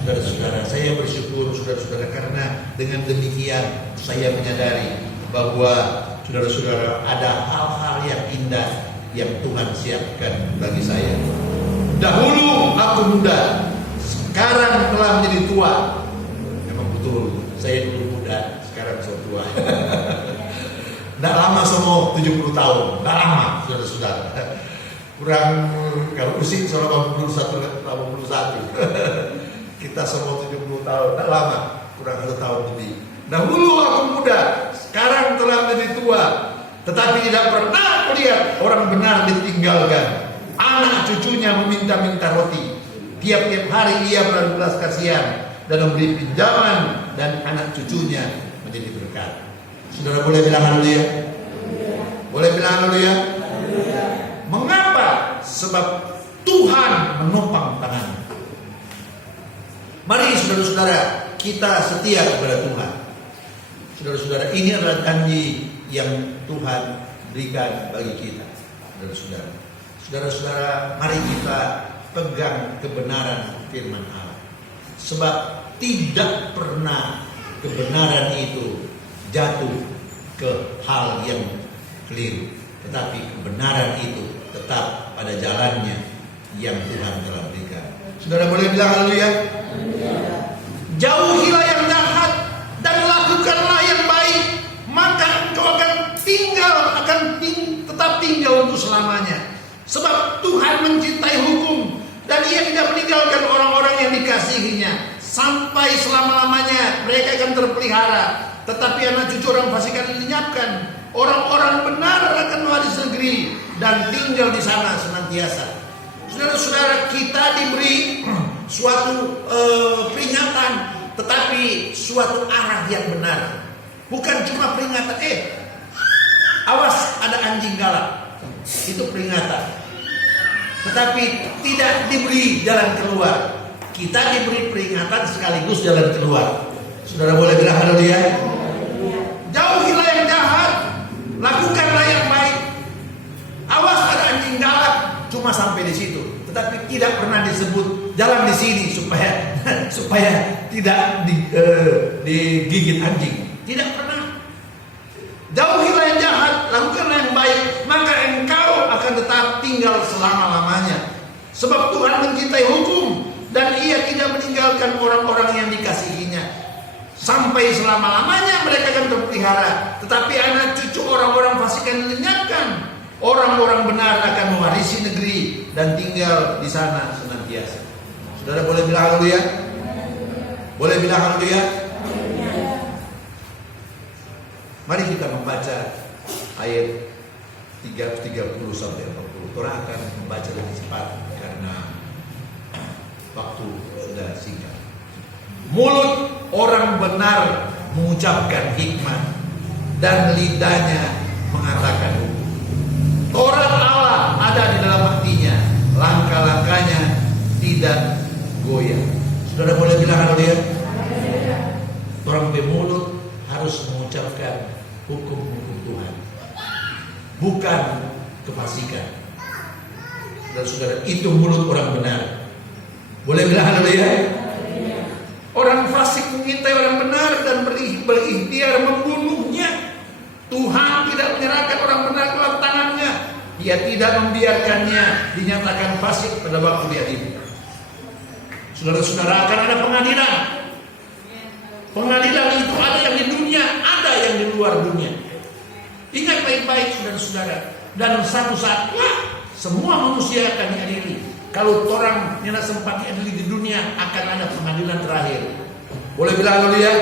Saudara-saudara, saya bersyukur saudara-saudara, karena dengan demikian saya menyadari bahwa saudara-saudara ada hal-hal yang indah yang Tuhan siapkan bagi saya. Dahulu aku muda, sekarang telah menjadi tua. Memang betul, saya dulu muda, sekarang sudah tua. Tidak lama semua 70 tahun, tidak lama saudara-saudara. Kurang, kalau usia 81. Kita semua 70 tahun, tidak lama, kurang 1 tahun lebih. Dahulu aku muda, sekarang telah menjadi tua, tetapi tidak pernah melihat orang benar ditinggalkan, anak cucunya meminta-minta roti. Tiap-tiap hari ia berbelas kasihan dan memberi pinjaman, dan anak cucunya menjadi berkat. Saudara boleh bilang haleluya? Boleh bilang haleluya? Mengapa? Sebab Tuhan menopang tangannya. Mari saudara-saudara, kita setia kepada Tuhan. Saudara-saudara, ini adalah janji yang Tuhan berikan bagi kita. Saudara-saudara, saudara-saudara, mari kita pegang kebenaran firman Allah. Sebab tidak pernah kebenaran itu jatuh ke hal yang keliru, tetapi kebenaran itu tetap pada jalannya yang Tuhan telah berikan. Saudara boleh bilang haleluya? Jauhilah yang jahat dan lakukanlah yang baik, maka engkau akan tetap tinggal untuk selamanya. Sebab Tuhan mencintai hukum, dan Ia tidak meninggalkan orang-orang yang dikasihinya. Sampai selama-lamanya mereka akan terpelihara, tetapi anak cucu orang fasik akan dilenyapkan. Orang-orang benar akan mewarisi negeri dan tinggal di sana senantiasa. Saudara-saudara, kita diberi suatu peringatan, tetapi suatu arah yang benar. Bukan cuma peringatan, awas ada anjing galak, itu peringatan. Tetapi tidak diberi jalan keluar. Kita diberi peringatan sekaligus jalan keluar. Saudara boleh bilang haleluya? Jauhilah yang jahat, lakukanlah yang baik. Awas ada anjing galak, cuma sampai di situ. Tetapi tidak pernah disebut jalan di sini supaya tidak digigit anjing. Tidak pernah. Jauhilah yang jahat, lakukanlah yang baik, maka engkau akan tetap tinggal selama-lamanya. Sebab Tuhan mencintai hukum, dan Ia tidak meninggalkan orang-orang yang dikasihinya. Sampai selama-lamanya mereka akan terpelihara, tetapi anak cucu orang-orang fasik akan dilenyapkan. Orang-orang benar akan mewarisi negeri dan tinggal di sana senantiasa. Saudara boleh bilang haleluya? Boleh bilang haleluya? Mari kita membaca ayat 30 sampai 40. Orang akan membaca lebih cepat karena waktu sudah singkat. Mulut orang benar mengucapkan hikmat dan lidahnya mengatakan hukum. Taurat Allah ada di dalam hatinya, langkah-langkahnya tidak goyah. Saudara boleh bilang haleluya? Orang bermulut harus mengucapkan hukum-hukum Tuhan, bukan kefasikan. Saudara, itu mulut orang benar. Boleh bilang haleluya? Orang fasik mengintai orang benar dan berikhtiar membunuhnya. Tuhan tidak menyerahkan orang benar ke dalam tangannya. Dia tidak membiarkannya dinyatakan fasik pada waktu dia hidup. Saudara-saudara, akan ada pengadilan. Pengadilan itu ada yang di dunia, ada yang di luar dunia. Ingat baik-baik saudara-saudara. Dan satu saat semua manusia akan diadili. Kalau orang yang sempat diadili di dunia, akan ada pengadilan terakhir. Boleh bilang dulu ya?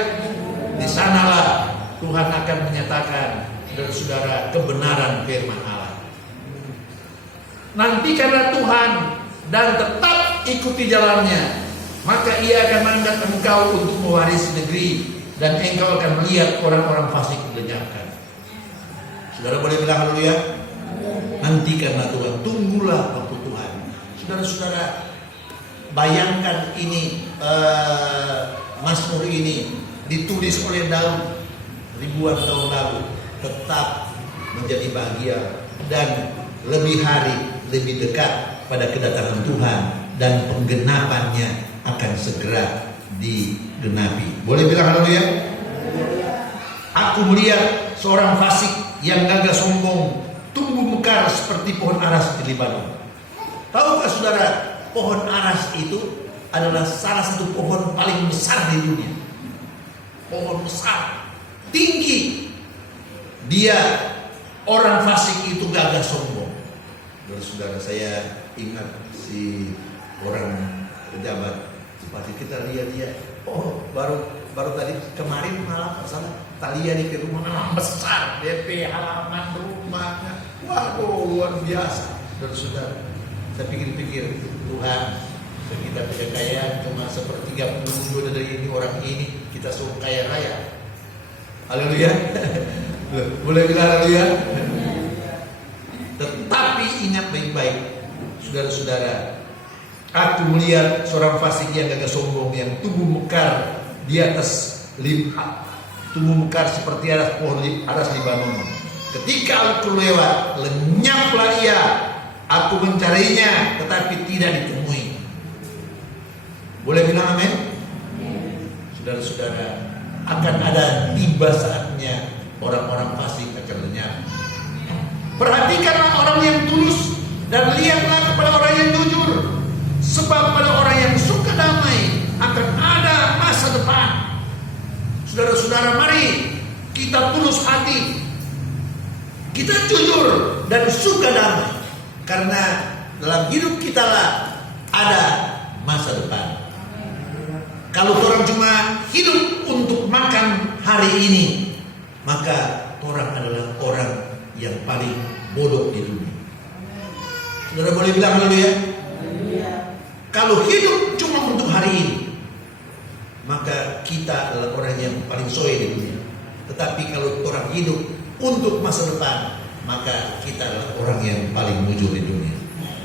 Di sanalah Tuhan akan menyatakan saudara-saudara kebenaran firman Allah. Nantikanlah Tuhan dan tetap ikuti jalannya, maka Ia akan mengangkat engkau untuk mewarisi negeri, dan engkau akan melihat orang-orang fasik dilenyapkan. Saudara boleh bilang haleluya? Nantikanlah Tuhan, tunggulah waktu Tuhan. Saudara-saudara, bayangkan ini Mazmur ini ditulis oleh Daud ribuan tahun lalu, tetap menjadi bahagia dan lebih hari lebih dekat pada kedatangan Tuhan, dan penggenapannya akan segera digenapi. Boleh bilang haleluya? Aku melihat seorang fasik yang gagah sombong tumbuh mekar seperti pohon aras di Libanon. Tahukah saudara, pohon aras itu adalah salah satu pohon paling besar di dunia. Pohon besar, tinggi. Dia, orang fasik itu gagah sombong. Saudara, saya ingat si orang pejabat seperti kita lihat dia. Oh, baru tadi kemarin malam salah Talia di rumah besar, DP halaman rumahnya. Waduh, luar biasa. Saudara, saya pikir-pikir, Tuhan, kita punya kekayaan cuma sepertiga penduduk dari ini, orang ini kita suruh kaya raya. Haleluya. Boleh bilang haleluya? Tetapi ingat baik-baik, saudara-saudara, aku melihat seorang fasik yang gagah sombong yang tumbuh mekar di atas tumbuh mekar seperti pohon aras Libanon. Ketika aku lewat, lenyaplah ia. Aku mencarinya, tetapi tidak ditemui. Boleh bilang amin? Saudara-saudara, akan ada tiba saatnya orang-orang fasik akan lenyap. Perhatikanlah orang yang tulus dan lihatlah kepada orang yang jujur, sebab pada orang yang suka damai akan ada masa depan. Saudara-saudara, mari kita tulus hati, kita jujur dan suka damai, karena dalam hidup kita lah ada masa depan. Kalau orang cuma hidup untuk makan hari ini, maka orang adalah orang yang paling bodoh di dunia. Saudara boleh bilang dulu ya? Kalau hidup cuma untuk hari ini, maka kita adalah orang yang paling soe di dunia. Tetapi kalau orang hidup untuk masa depan, maka kita adalah orang yang paling mujur di dunia.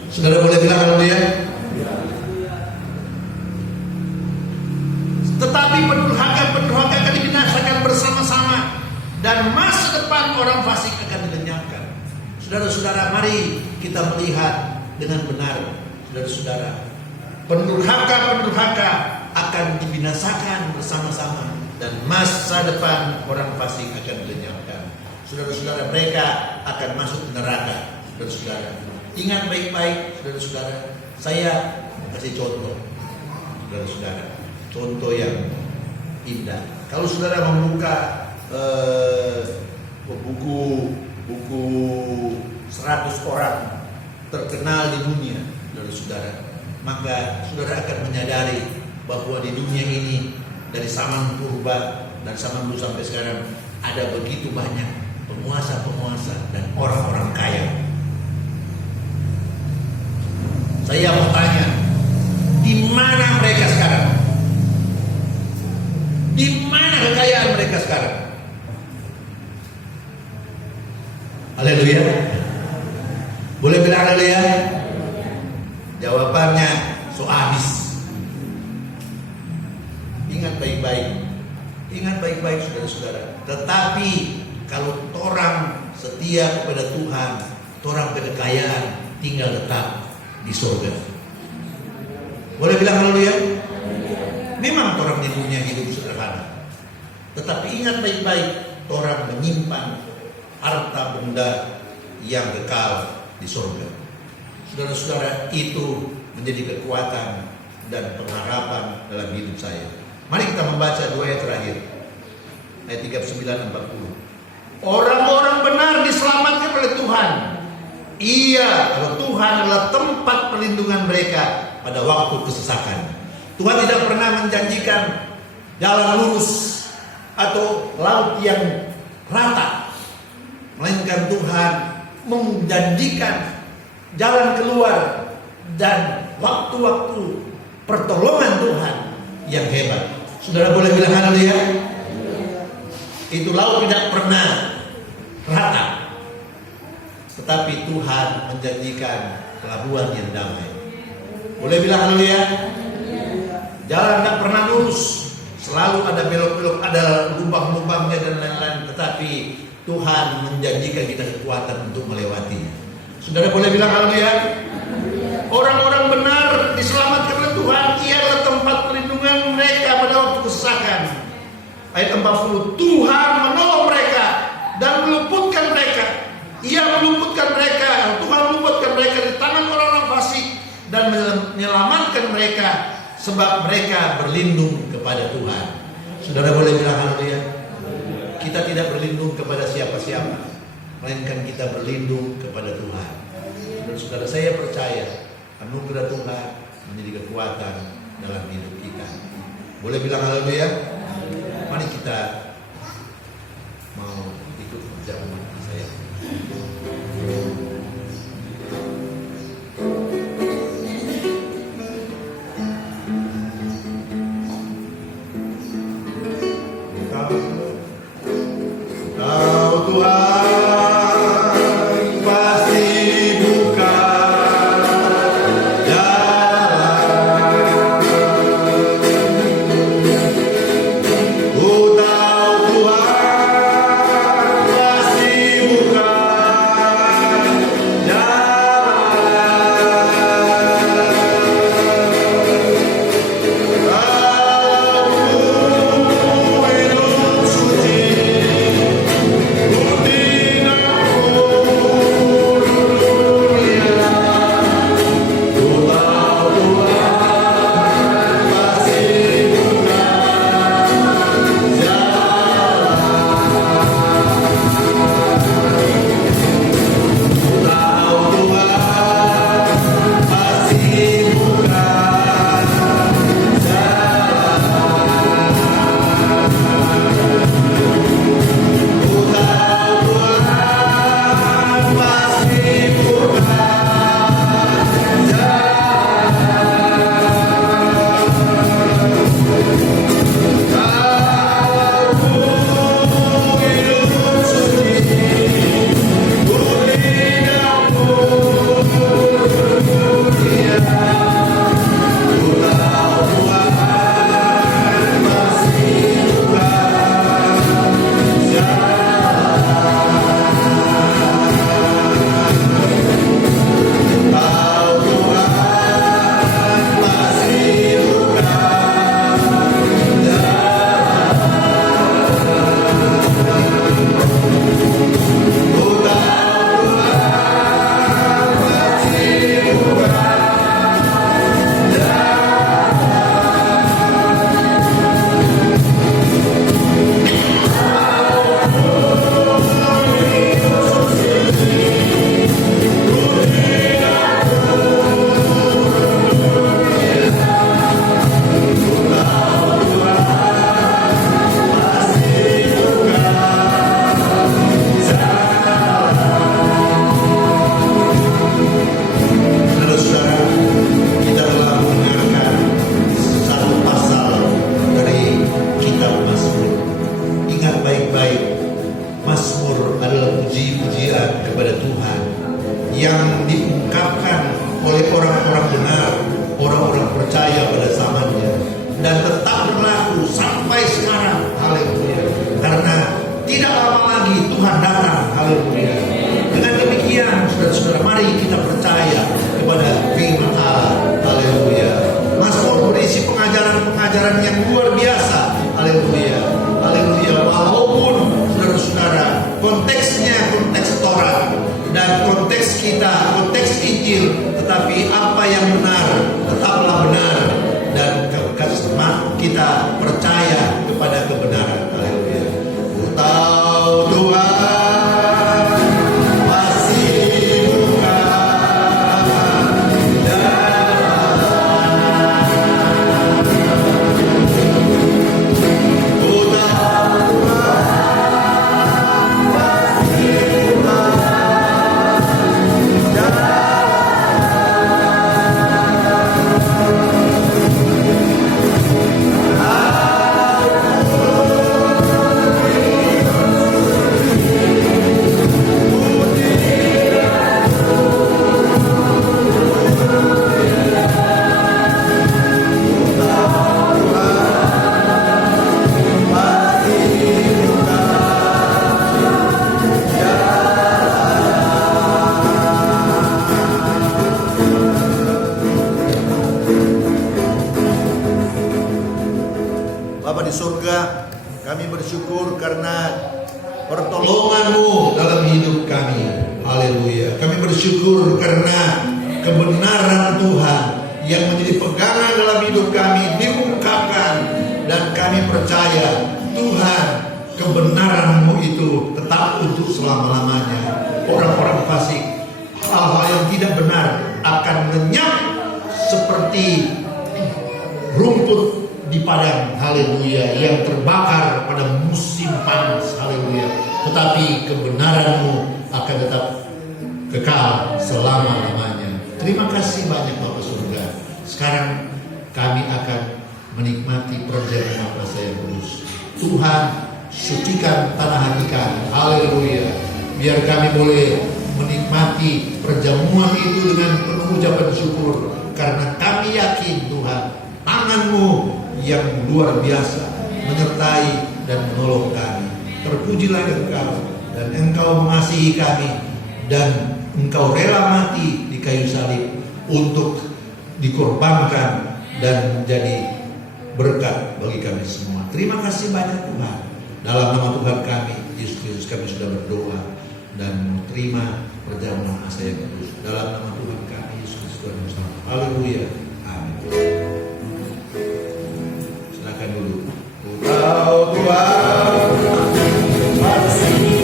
Saudara boleh bilang dulu ya? Tetapi pendurhaka akan dibinasakan bersama-sama, dan masa depan orang fasik akan dilenyapkan. Saudara-saudara, mari kita melihat dengan benar. Saudara-saudara, pendurhaka akan dibinasakan bersama-sama, dan masa depan orang fasik akan dilenyapkan. Saudara-saudara, mereka akan masuk neraka. Saudara-saudara, ingat baik-baik. Saudara-saudara, saya kasih contoh. Saudara-saudara, contoh yang indah. Kalau saudara membuka buku 100 orang terkenal di dunia, saudara-saudara, maka saudara akan menyadari bahwa di dunia ini dari zaman purba dan zaman dulu sampai sekarang ada begitu banyak penguasa-penguasa dan orang-orang kaya. Saya mau tanya, di mana mereka sekarang? Di mana kekayaan mereka sekarang? Haleluya. Boleh bilang haleluya? Jawabannya so habis. Ingat baik-baik. Ingat baik-baik saudara-saudara. Tetapi kalau orang setia kepada Tuhan, orang berkekayaan tinggal tetap di surga. Boleh bilang haleluya? Memang orang di dunia hidup sederhana. Tetapi ingat baik-baik, orang menyimpan harta benda yang kekal di surga. Saudara-saudara, itu menjadi kekuatan dan pengharapan dalam hidup saya. Mari kita membaca 2 ayat terakhir. Ayat 39-40. Orang-orang benar diselamatkan oleh Tuhan. Iya, kalau Tuhan adalah tempat perlindungan mereka pada waktu kesesakan. Tuhan tidak pernah menjanjikan jalan lurus atau laut yang rata, melainkan Tuhan menjanjikan jalan keluar dan waktu-waktu pertolongan Tuhan yang hebat. Saudara boleh bilang haleluya? Itu laut tidak pernah rata, tetapi Tuhan menjanjikan pelabuhan yang damai. Boleh bilang haleluya? Jalan tidak pernah lurus, selalu ada belok-belok, ada lubang-lubangnya dan lain-lain, tetapi Tuhan menjanjikan kita kekuatan untuk melewatinya. Saudara boleh bilang haleluya? Orang-orang benar diselamatkan oleh Tuhan. Ia adalah tempat perlindungan mereka pada waktu kesesakan. Ayat 40. Tuhan menolong mereka dan meluputkan mereka. Ia meluputkan mereka. Tuhan meluputkan mereka di tangan orang-orang fasik dan menyelamatkan mereka sebab mereka berlindung kepada Tuhan. Saudara boleh bilang haleluya? Kita tidak berlindung kepada siapa-siapa, melainkan kita berlindung kepada Tuhan. Saudara, saya percaya anugerah Tuhan menjadi kekuatan dalam hidup kita. Boleh bilang haleluya? Mari kita mau ikut perjamuan saya. Tuhan mari kita percaya kepada firman Allah. Haleluya. Mazmur berisi pengajaran-pengajaran yang luar biasa. Haleluya. Haleluya. Walaupun saudara-saudara konteksnya konteks Torah dan konteks kita konteks Injil, tetapi apa yang benar tetaplah benar dan kita percaya kepada kebenaran. Haleluya. Ku tahu Tuhan masih bukan Bapa di surga, kami bersyukur karena pertolongan-Mu dalam hidup kami. Haleluya. Kami bersyukur karena kebenaran Tuhan yang menjadi pegangan dalam hidup kami diungkapkan, dan kami percaya Tuhan, kebenaran-Mu itu tetap untuk selama-lamanya. Orang-orang fasik, hal-hal yang tidak benar akan lenyap seperti rumput di padang. Haleluya. Yang terbakar pada musim panas. Haleluya. Tetapi kebenaran-Mu akan tetap kekal selama-lamanya. Terima kasih banyak Bapa surga. Sekarang kami akan menikmati perjamuan Bapa saya kudus. Tuhan, sucikan tanah hati kami. Haleluya. Biar kami boleh menikmati perjamuan itu dengan penuh ucapan syukur, karena kami yakin Tuhan, tangan-Mu yang luar biasa menyertai dan menolong kami. Terpujilah Engkau, dan Engkau mengasihi kami, dan Engkau rela mati di kayu salib untuk dikorbankan dan menjadi berkat bagi kami semua. Terima kasih banyak Tuhan. Dalam nama Tuhan kami Yesus Kristus kami sudah berdoa dan terima perjamuan asa yang kudus. Dalam nama Tuhan kami Yesus Kristus Tuhan bersama. Haleluya. Amin. Silakan dulu. Ku tahu Tuhan masih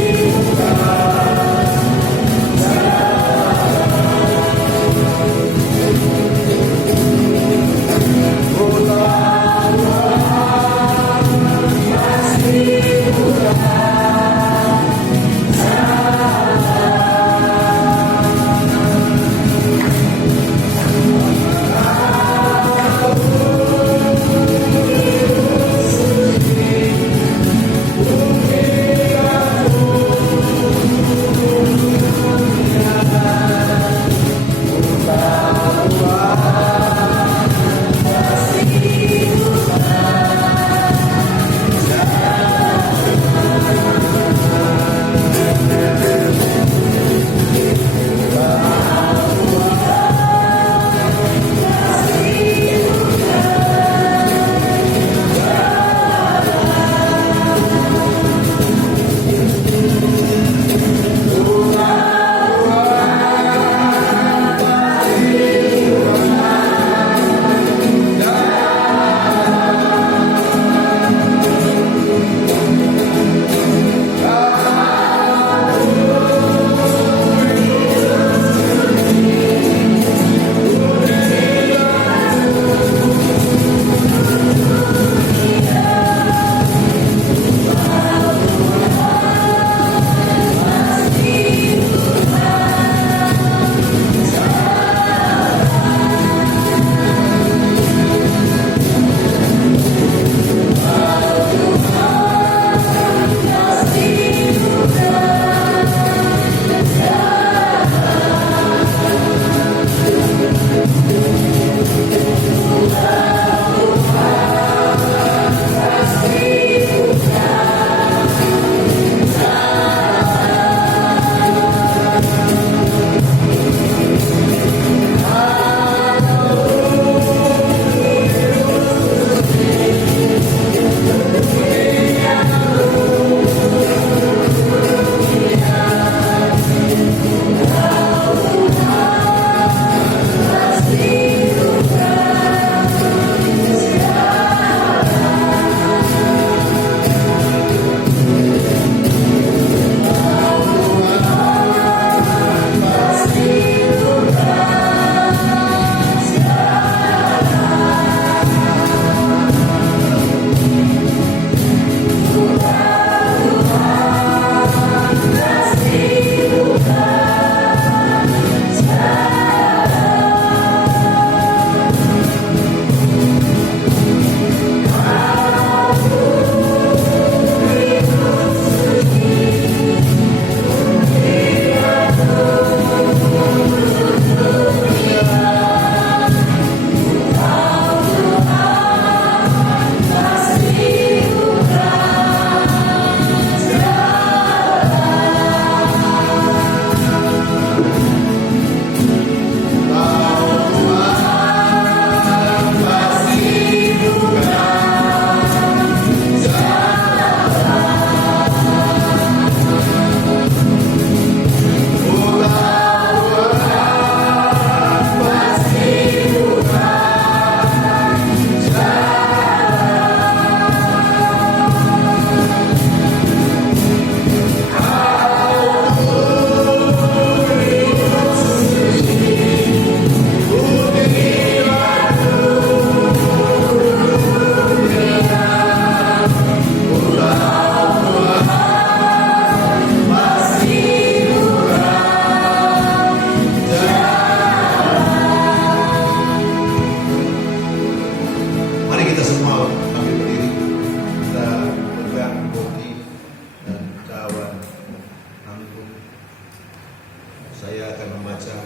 membaca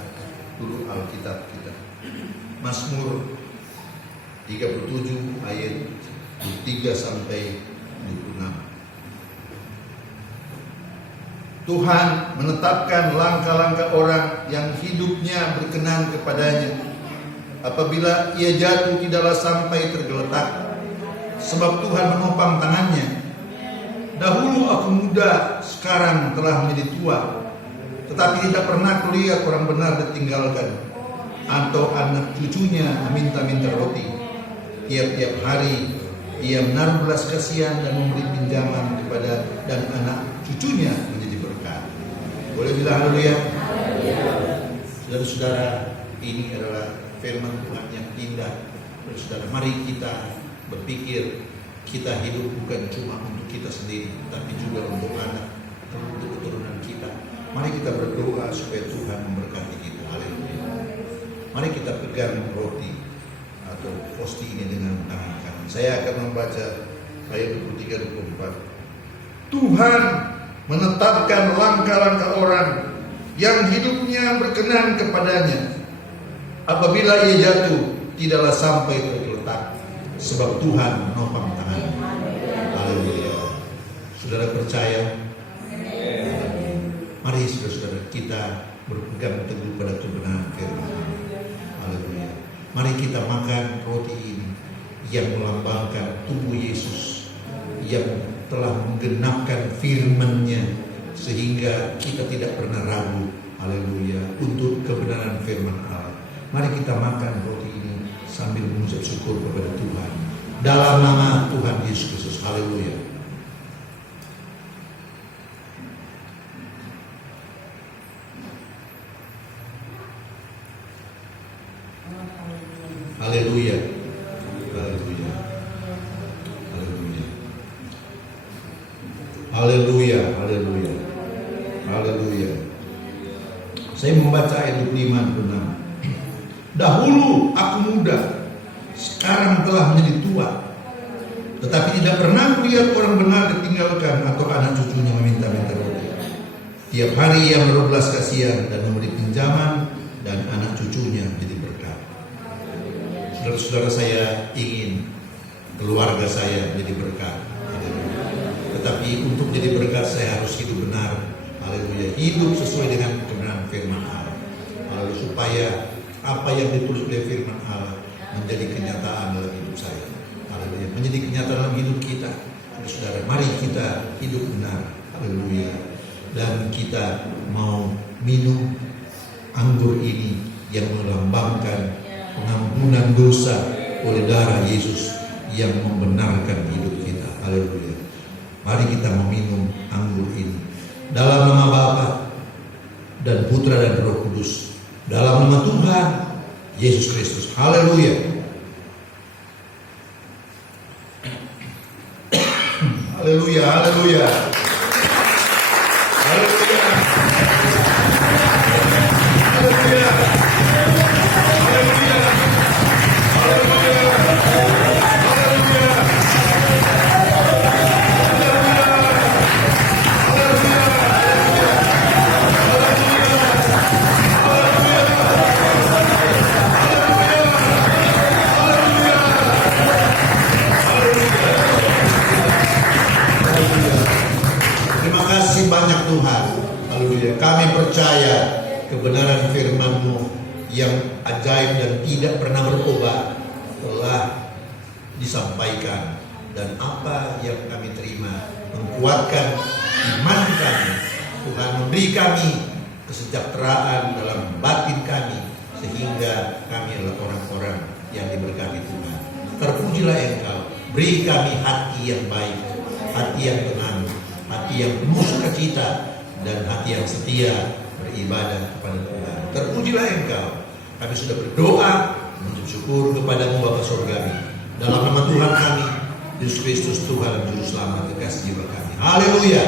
dulu Alkitab kita. Mazmur 37 ayat 23 sampai 26. Tuhan menetapkan langkah-langkah orang yang hidupnya berkenan kepadanya. Apabila ia jatuh tidaklah sampai tergeletak, sebab Tuhan menopang tangannya. Dahulu aku muda, sekarang telah menjadi tua, tetapi tidak pernah kulihat orang benar ditinggalkan, atau anak cucunya meminta-minta roti. Tiap-tiap hari ia menaruh belas kasihan dan memberi pinjaman kepada dan anak cucunya menjadi berkat. Boleh bilang haleluya? Saudara-saudara, ini adalah firman Tuhan yang indah. Saudara, mari kita berpikir kita hidup bukan cuma untuk kita sendiri, tapi juga untuk anak, untuk keturunan kita. Mari kita berdoa supaya Tuhan memberkati kita. Haleluya. Mari kita pegang roti atau posti ini dengan tangan kanan. Saya akan membaca ayat 23-24. Tuhan menetapkan langkah-langkah orang yang hidupnya berkenan kepadanya. Apabila ia jatuh, tidaklah sampai tergeletak, sebab Tuhan menopang tangannya. Haleluya. Saudara percaya? Mari saudara-saudara kita berpegang teguh pada kebenaran firman. Haleluya. Mari kita makan roti ini yang melambangkan tubuh Yesus yang telah menggenapkan firman-Nya sehingga kita tidak pernah ragu. Haleluya. Untuk kebenaran firman Allah. Mari kita makan roti ini sambil mengucap syukur kepada Tuhan. Dalam nama Tuhan Yesus Kristus. Haleluya. Haleluya. Haleluya. Haleluya. Haleluya. Haleluya. Haleluya. Saya membaca ayat 25-26. Dahulu aku muda, sekarang telah menjadi tua, tetapi tidak pernah melihat orang benar ditinggalkan atau anak cucunya meminta-minta roti. Tiap hari ia menaruh belas kasihan dan memberi pinjaman, dan anak cucunya menjadi berkat. Saudara-saudara, saya ingin keluarga saya menjadi berkat. Tetapi untuk menjadi berkat saya harus hidup benar. Haleluya. Hidup sesuai dengan kebenaran firman Allah. Haleluya. Supaya apa yang ditulis oleh firman Allah menjadi kenyataan dalam hidup saya. Haleluya. Menjadi kenyataan dalam hidup kita. Saudara, mari kita hidup benar. Haleluya. Dan kita mau minum anggur ini yang melambangkan pengampunan dosa oleh darah Yesus yang membenarkan hidup kita. Haleluya. Mari kita meminum anggur ini dalam nama Bapa dan Putra dan Roh Kudus, dalam nama Tuhan Yesus Kristus. Haleluya. Haleluya. Haleluya. Haleluya. Haleluya. Banyak Tuhan. Haleluya. Kami percaya kebenaran firman-Mu yang ajaib dan tidak pernah berubah telah disampaikan, dan apa yang kami terima menguatkan iman kami. Tuhan memberi kami kesejahteraan dalam batin kami sehingga kami adalah orang-orang yang diberkati Tuhan. Terpujilah Engkau. Beri kami hati yang baik, hati yang tenang, hati yang penuh sukacita, dan hati yang setia beribadah kepada Tuhan. Terpujilah Engkau. Kami sudah berdoa mengucap syukur kepada-Mu Bapa Surgawi. Dalam nama Tuhan kami, Yesus Kristus, Tuhan dan Juru Selamat, kekasih jiwa kami. Haleluya.